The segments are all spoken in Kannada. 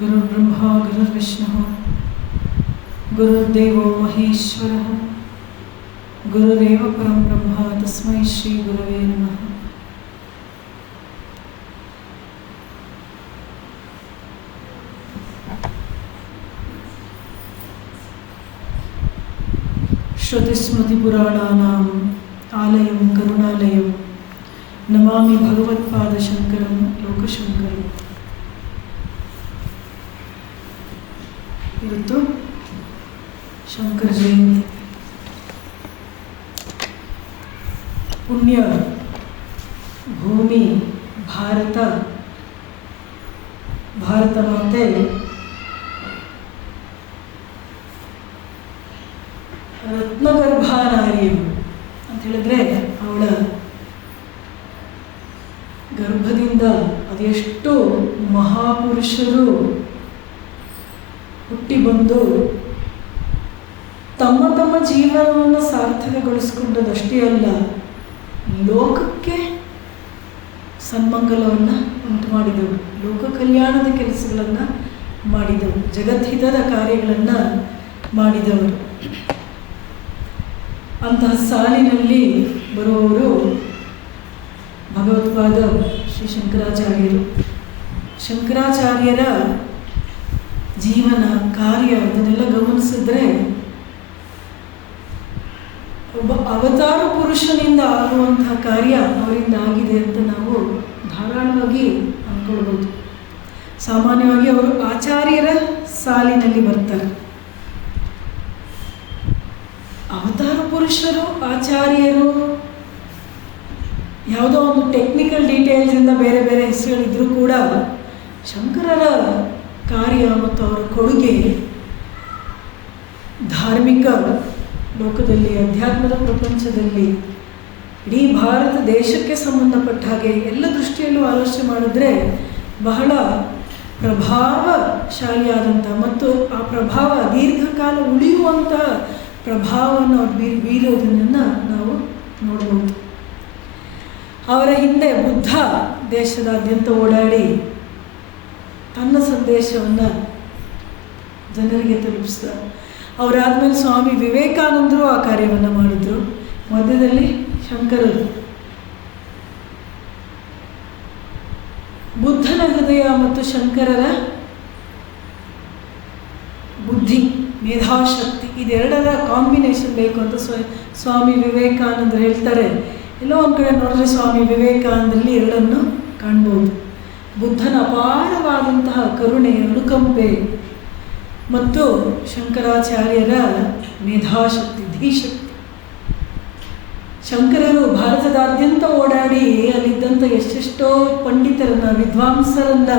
गुरुर्ब्रह्मा गुरुर्विष्णुः गुरुर्देवो महेश्वरः गुरुरेव परं ब्रह्म तस्मै श्री गुरवे नमः। श्रुतिस्मृतिपुराणानाम् आलयं करुणालयं नमामि भगवत्पादशङ्करं लोकशङ्करम्। ಇವತ್ತು ಶಂಕರ ಜಯಂತಿ. ಪುಣ್ಯ ಭೂಮಿ ಭಾರತ ಮಾತೆ ರತ್ನಗರ್ಭಾನಾರ್ಯಂ ಅಂತ ಹೇಳಿದ್ರೆ ಅವಳ ಗರ್ಭದಿಂದ ಅದೆಷ್ಟು ಮಹಾಪುರುಷರು ಹುಟ್ಟಿ ಬಂದು ತಮ್ಮ ತಮ್ಮ ಜೀವನವನ್ನು ಸಾರ್ಥಕಗೊಳಿಸಿಕೊಂಡದಷ್ಟೇ ಅಲ್ಲ, ಲೋಕಕ್ಕೆ ಸನ್ಮಂಗಲವನ್ನು ಉಂಟು ಮಾಡಿದವರು, ಲೋಕ ಕಲ್ಯಾಣದ ಕೆಲಸಗಳನ್ನು ಮಾಡಿದವರು, ಜಗದ್ಹಿತದ ಕಾರ್ಯಗಳನ್ನು ಮಾಡಿದವರು. ಅಂತಹ ಸಾಲಿನಲ್ಲಿ ಬರುವವರು ಭಗವತ್ಪಾದ ಶ್ರೀ ಶಂಕರಾಚಾರ್ಯರು. ಶಂಕರಾಚಾರ್ಯರ ಜೀವನ ಕಾರ್ಯ ಅದನ್ನೆಲ್ಲ ಗಮನಿಸಿದ್ರೆ ಒಬ್ಬ ಅವತಾರ ಪುರುಷನಿಂದ ಆಗುವಂತಹ ಕಾರ್ಯ ಅವರಿಂದ ಆಗಿದೆ ಅಂತ ನಾವು ಧಾರಾಳವಾಗಿ ಅಂದ್ಕೊಳ್ಬೋದು. ಸಾಮಾನ್ಯವಾಗಿ ಅವರು ಆಚಾರ್ಯರ ಸಾಲಿನಲ್ಲಿ ಬರ್ತಾರೆ. ಅವತಾರ ಪುರುಷರು ಆಚಾರ್ಯರು ಯಾವುದೋ ಒಂದು ಟೆಕ್ನಿಕಲ್ ಡೀಟೇಲ್ಸಿಂದ ಬೇರೆ ಬೇರೆ ಹೆಸರುಗಳಿದ್ರೂ ಕೂಡ ಶಂಕರರ ಕಾರ್ಯ ಮತ್ತು ಅವರ ಕೊಡುಗೆ ಧಾರ್ಮಿಕ ಲೋಕದಲ್ಲಿ, ಅಧ್ಯಾತ್ಮದ ಪ್ರಪಂಚದಲ್ಲಿ, ಇಡೀ ಭಾರತ ದೇಶಕ್ಕೆ ಸಂಬಂಧಪಟ್ಟ ಹಾಗೆ ಎಲ್ಲ ದೃಷ್ಟಿಯಲ್ಲೂ ಆಲೋಚನೆ ಮಾಡಿದ್ರೆ ಬಹಳ ಪ್ರಭಾವಶಾಲಿಯಾದಂಥ ಮತ್ತು ಆ ಪ್ರಭಾವ ದೀರ್ಘಕಾಲ ಉಳಿಯುವಂಥ ಪ್ರಭಾವವನ್ನು ಅವ್ರು ಬೀರೋದನ್ನು ನಾವು ನೋಡ್ಬೋದು. ಅವರ ಹಿಂದೆ ಬುದ್ಧ ದೇಶದಾದ್ಯಂತ ಓಡಾಡಿ ತನ್ನ ಸಂದೇಶವನ್ನು ಜನರಿಗೆ ತಲುಪಿಸಿದ. ಅವರಾದ್ಮೇಲೆ ಸ್ವಾಮಿ ವಿವೇಕಾನಂದರು ಆ ಕಾರ್ಯವನ್ನು ಮಾಡಿದರು. ಮಧ್ಯದಲ್ಲಿ ಶಂಕರರು. ಬುದ್ಧನ ಹೃದಯ ಮತ್ತು ಶಂಕರರ ಬುದ್ಧಿ, ಮೇಧಾಶಕ್ತಿ ಇದೆರಡರ ಕಾಂಬಿನೇಷನ್ ಬೇಕು ಅಂತ ಸ್ವಾಮಿ ವಿವೇಕಾನಂದರು ಹೇಳ್ತಾರೆ. ಎಲ್ಲೋ ಒಂದು ಕಡೆ ನೋಡಿದ್ರೆ ಸ್ವಾಮಿ ವಿವೇಕಾನಂದರಲ್ಲಿ ಎರಡನ್ನು ಕಾಣ್ಬೋದು. ಬುದ್ಧನ ಅಪಾರವಾದಂತಹ ಕರುಣೆ, ಅನುಕಂಪೆ ಮತ್ತು ಶಂಕರಾಚಾರ್ಯರ ಮೇಧಾಶಕ್ತಿ, ಧೀಶಕ್ತಿ. ಶಂಕರರು ಭಾರತದಾದ್ಯಂತ ಓಡಾಡಿ ಅಲ್ಲಿದ್ದಂಥ ಎಷ್ಟೆಷ್ಟೋ ಪಂಡಿತರನ್ನ, ವಿದ್ವಾಂಸರನ್ನ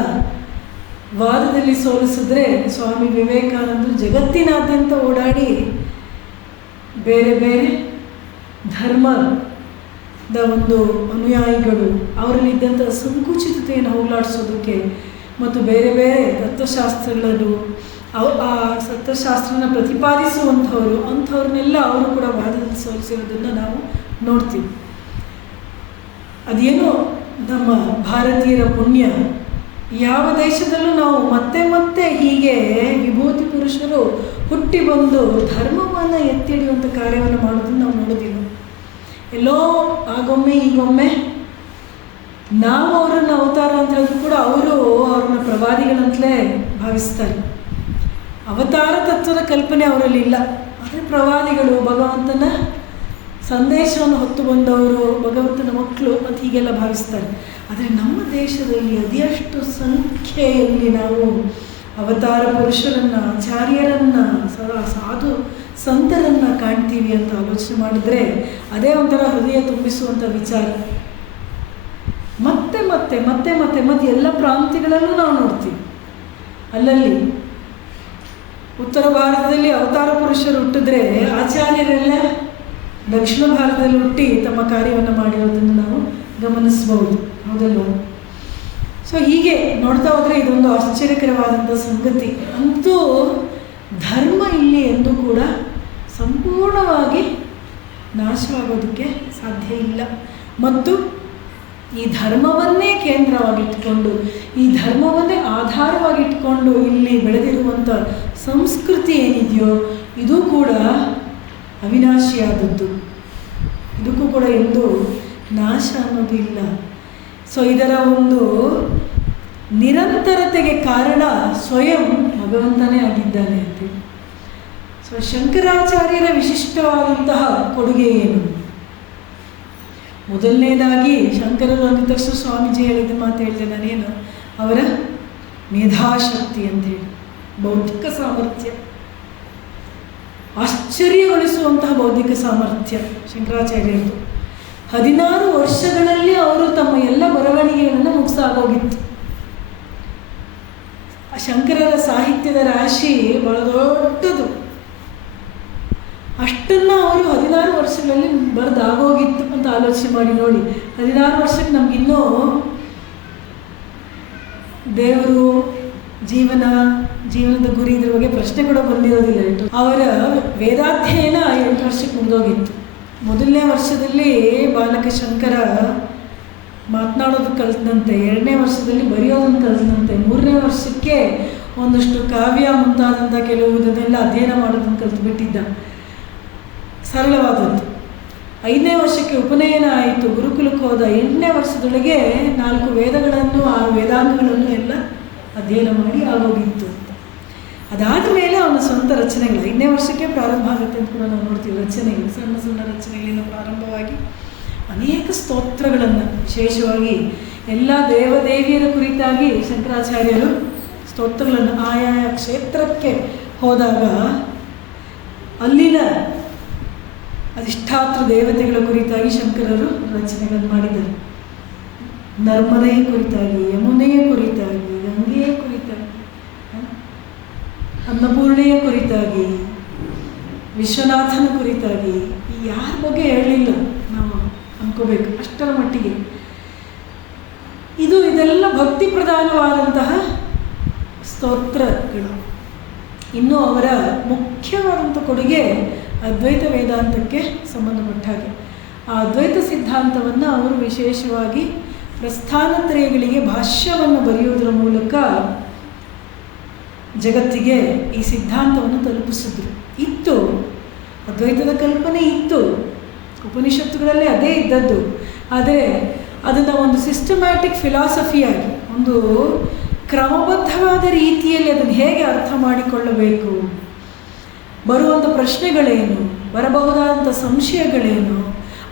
ವಾದದಲ್ಲಿ ಸೋಲಿಸಿದ್ರೆ, ಸ್ವಾಮಿ ವಿವೇಕಾನಂದರು ಜಗತ್ತಿನಾದ್ಯಂತ ಓಡಾಡಿ ಬೇರೆ ಬೇರೆ ಧರ್ಮದ ಒಂದು ಅನುಯಾಯಿಗಳು ಅವರಲ್ಲಿದ್ದಂಥ ಸಂಕುಚಿತತೆಯನ್ನು ಹೋಗಲಾಡಿಸೋದಕ್ಕೆ ಮತ್ತು ಬೇರೆ ಬೇರೆ ತತ್ವಶಾಸ್ತ್ರಗಳನ್ನು ಆ ತತ್ವಶಾಸ್ತ್ರನ ಪ್ರತಿಪಾದಿಸುವಂಥವರು ಅಂಥವ್ರನ್ನೆಲ್ಲ ಅವರು ಕೂಡ ವಾದದಲ್ಲಿ ಸೋಲಿಸಿರೋದನ್ನು ನಾವು ನೋಡ್ತೀವಿ. ಅದೇನೋ ನಮ್ಮ ಭಾರತೀಯರ ಪುಣ್ಯ. ಯಾವ ದೇಶದಲ್ಲೂ ನಾವು ಮತ್ತೆ ಮತ್ತೆ ಹೀಗೆ ವಿಭೂತಿ ಪುರುಷರು ಹುಟ್ಟಿ ಬಂದು ಧರ್ಮವನ್ನು ಎತ್ತಿ ಹಿಡಿಯುವಂಥ ಕಾರ್ಯವನ್ನು ಮಾಡೋದನ್ನು ನಾವು ನೋಡೋದಿಲ್ಲ. ಎಲ್ಲೋ ಆಗೊಮ್ಮೆ ಈಗೊಮ್ಮೆ ನಾವು ಅವರನ್ನು ಅವತಾರ ಅಂತ ಹೇಳಿದ್ರು ಕೂಡ ಅವರು ಅವ್ರನ್ನ ಪ್ರವಾದಿಗಳಂತಲೇ ಭಾವಿಸ್ತಾರೆ. ಅವತಾರ ತತ್ವದ ಕಲ್ಪನೆ ಅವರಲ್ಲಿ ಇಲ್ಲ. ಆದರೆ ಪ್ರವಾದಿಗಳು, ಭಗವಂತನ ಸಂದೇಶವನ್ನು ಹೊತ್ತು ಬಂದವರು, ಭಗವಂತನ ಮಕ್ಕಳು ಅಂತ ಹೀಗೆಲ್ಲ ಭಾವಿಸ್ತಾರೆ. ಆದರೆ ನಮ್ಮ ದೇಶದಲ್ಲಿ ಅದೆಷ್ಟು ಸಂಖ್ಯೆಯಲ್ಲಿ ನಾವು ಅವತಾರ ಪುರುಷರನ್ನು, ಆಚಾರ್ಯರನ್ನು, ಸಾಧು ಸಂತರನ್ನು ಕಾಣ್ತೀವಿ ಅಂತ ಆಲೋಚನೆ ಮಾಡಿದರೆ ಅದೇ ಒಂಥರ ಹೃದಯ ತುಂಬಿಸುವಂಥ ವಿಚಾರ. ಮತ್ತೆ ಮತ್ತೆ ಮತ್ತೆ ಮತ್ತೆ ಮತ್ತೆ ಎಲ್ಲ ಪ್ರಾಂತ್ಯಗಳಲ್ಲೂ ನಾವು ನೋಡ್ತೀವಿ. ಅಲ್ಲಲ್ಲಿ ಉತ್ತರ ಭಾರತದಲ್ಲಿ ಅವತಾರ ಪುರುಷರು ಹುಟ್ಟಿದ್ರೆ ಆಚಾರ್ಯರೆಲ್ಲ ದಕ್ಷಿಣ ಭಾರತದಲ್ಲಿ ಹುಟ್ಟಿ ತಮ್ಮ ಕಾರ್ಯವನ್ನು ಮಾಡಿರೋದನ್ನು ನಾವು ಗಮನಿಸ್ಬೋದು, ಹೌದಲ್ವ? ಸೊ ಹೀಗೆ ನೋಡ್ತಾ ಹೋದರೆ ಇದೊಂದು ಆಶ್ಚರ್ಯಕರವಾದಂಥ ಸಂಗತಿ. ಅಂತೂ ಧರ್ಮ ಇಲ್ಲಿ ಎಂದೂ ಕೂಡ ಸಂಪೂರ್ಣವಾಗಿ ನಾಶವಾಗೋದಕ್ಕೆ ಸಾಧ್ಯ ಇಲ್ಲ. ಮತ್ತು ಈ ಧರ್ಮವನ್ನೇ ಕೇಂದ್ರವಾಗಿಟ್ಕೊಂಡು, ಈ ಧರ್ಮವನ್ನೇ ಆಧಾರವಾಗಿಟ್ಕೊಂಡು ಇಲ್ಲಿ ಬೆಳೆದಿರುವಂಥ ಸಂಸ್ಕೃತಿ ಏನಿದೆಯೋ ಇದು ಕೂಡ ಅವಿನಾಶಿಯಾದದ್ದು. ಇದಕ್ಕೂ ಕೂಡ ಎಂದು ನಾಶ ಅನ್ನೋದು ಇಲ್ಲ. ಸೊ ಇದರ ಒಂದು ನಿರಂತರತೆಗೆ ಕಾರಣ ಸ್ವಯಂ ಭಗವಂತನೇ ಆಗಿದ್ದಾನೆ ಅಂತೇಳಿ. ಸೊ ಶಂಕರಾಚಾರ್ಯರ ವಿಶಿಷ್ಟವಾದಂತಹ ಕೊಡುಗೆ ಏನು? ಮೊದಲನೇದಾಗಿ ಶಂಕರರು ಅಂದ ತಕ್ಷಣ ಸ್ವಾಮೀಜಿ ಹೇಳಿದ ಮಾತು ಹೇಳಿದೆ ನಾನೇನು, ಅವರ ಮೇಧಾಶಕ್ತಿ ಅಂತೇಳಿ, ಬೌದ್ಧಿಕ ಸಾಮರ್ಥ್ಯ, ಆಶ್ಚರ್ಯಗೊಳಿಸುವಂತಹ ಬೌದ್ಧಿಕ ಸಾಮರ್ಥ್ಯ ಶಂಕರಾಚಾರ್ಯರದು. 16 ವರ್ಷಗಳಲ್ಲಿ ಅವರು ತಮ್ಮ ಎಲ್ಲ ಬರವಣಿಗೆಗಳನ್ನು ಮುಗಿಸಾಗೋಗಿತ್ತು. ಆ ಶಂಕರರ ಸಾಹಿತ್ಯದ ರಾಶಿ ಬಹಳ ದೊಡ್ಡದು. ಅಷ್ಟನ್ನು ಅವರು 16 ವರ್ಷಗಳಲ್ಲಿ ಬರೆದಾಗೋಗಿತ್ತು ಅಂತ ಆಲೋಚನೆ ಮಾಡಿ ನೋಡಿ. 16 ವರ್ಷಕ್ಕೆ ನಮಗಿನ್ನೂ ದೇವರು, ಜೀವನದ ಗುರಿ ಇದ್ರ ಬಗ್ಗೆ ಪ್ರಶ್ನೆ ಕೂಡ ಬಂದಿರೋದಿಲ್ಲ. ಅವರ ವೇದಾಧ್ಯಯನ 8 ವರ್ಷಕ್ಕೆ ಮುಗಿದೋಗಿತ್ತು. ಮೊದಲನೇ ವರ್ಷದಲ್ಲಿ ಬಾಲಕ ಶಂಕರ ಮಾತನಾಡೋದು ಕಲಿತಂತೆ, 2ನೇ ವರ್ಷದಲ್ಲಿ ಬರೆಯೋದನ್ನು ಕಲಿತಂತೆ, 3ನೇ ವರ್ಷಕ್ಕೆ ಒಂದಷ್ಟು ಕಾವ್ಯ ಮುಂತಾದಂಥ ಕೆಲವು ಇದನ್ನೆಲ್ಲ ಅಧ್ಯಯನ ಮಾಡೋದನ್ನು ಕಲಿತುಬಿಟ್ಟಿದ್ದ. ಸರಳವಾದದ್ದು. 5ನೇ ವರ್ಷಕ್ಕೆ ಉಪನಯನ ಆಯಿತು, ಗುರುಕುಲಕ್ಕೆ ಹೋದ. 8ನೇ ವರ್ಷದೊಳಗೆ 4 ವೇದಗಳನ್ನು 6 ವೇದಾಂಗಗಳನ್ನು ಎಲ್ಲ ಅಧ್ಯಯನ ಮಾಡಿ ಆಗೋಗಿತ್ತು ಅಂತ. ಅದಾದ ಮೇಲೆ ಅವನ ಸ್ವಂತ ರಚನೆಗಳು 5ನೇ ವರ್ಷಕ್ಕೆ ಪ್ರಾರಂಭ ಆಗುತ್ತೆ ಅಂತ ಕೂಡ ನಾವು ನೋಡ್ತೀವಿ. ರಚನೆಗಳು ಸಣ್ಣ ಸಣ್ಣ ರಚನೆಗಳಿಂದ ಪ್ರಾರಂಭವಾಗಿ ಅನೇಕ ಸ್ತೋತ್ರಗಳನ್ನು, ವಿಶೇಷವಾಗಿ ಎಲ್ಲ ದೇವದೇವಿಯರ ಕುರಿತಾಗಿ ಶಂಕರಾಚಾರ್ಯರು ಸ್ತೋತ್ರಗಳನ್ನು ಆಯಾಯ ಕ್ಷೇತ್ರಕ್ಕೆ ಹೋದಾಗ ಅಲ್ಲಿನ ಅಧಿಷ್ಠಾತೃ ದೇವತೆಗಳ ಕುರಿತಾಗಿ ಶಂಕರರು ರಚನೆಗಳನ್ನು ಮಾಡಿದರು. ನರ್ಮದೆಯ ಕುರಿತಾಗಿ, ಯಮುನೆಯ ಕುರಿತಾಗಿ, ಗಂಗೆಯ ಕುರಿತಾಗಿ, ಅನ್ನಪೂರ್ಣೆಯ ಕುರಿತಾಗಿ, ವಿಶ್ವನಾಥನ ಕುರಿತಾಗಿ, ಯಾರ ಬಗ್ಗೆ ಹೇಳಲಿಲ್ಲ ನಾವು ಅನ್ಕೋಬೇಕು, ಅಷ್ಟರ ಮಟ್ಟಿಗೆ. ಇದೆಲ್ಲ ಭಕ್ತಿ ಪ್ರಧಾನವಾದಂತಹ ಸ್ತೋತ್ರಗಳು. ಇನ್ನು ಅವರ ಮುಖ್ಯವಾದಂಥ ಕೊಡುಗೆ ಅದ್ವೈತ ವೇದಾಂತಕ್ಕೆ ಸಂಬಂಧಪಟ್ಟ ಹಾಗೆ. ಆ ಅದ್ವೈತ ಸಿದ್ಧಾಂತವನ್ನು ಅವರು ವಿಶೇಷವಾಗಿ ಪ್ರಸ್ಥಾನತ್ರಯಗಳಿಗೆ ಭಾಷ್ಯವನ್ನು ಬರೆಯುವುದರ ಮೂಲಕ ಜಗತ್ತಿಗೆ ಈ ಸಿದ್ಧಾಂತವನ್ನು ತಲುಪಿಸಿದ್ರು. ಇತ್ತು, ಅದ್ವೈತದ ಕಲ್ಪನೆ ಇತ್ತು, ಉಪನಿಷತ್ತುಗಳಲ್ಲಿ ಅದೇ ಇದ್ದದ್ದು. ಆದರೆ ಅದನ್ನು ಒಂದು ಸಿಸ್ಟಮ್ಯಾಟಿಕ್ ಫಿಲಾಸಫಿಯಾಗಿ, ಒಂದು ಕ್ರಮಬದ್ಧವಾದ ರೀತಿಯಲ್ಲಿ ಅದನ್ನು ಹೇಗೆ ಅರ್ಥ ಮಾಡಿಕೊಳ್ಳಬೇಕು, ಬರುವಂಥ ಪ್ರಶ್ನೆಗಳೇನು, ಬರಬಹುದಾದಂಥ ಸಂಶಯಗಳೇನು,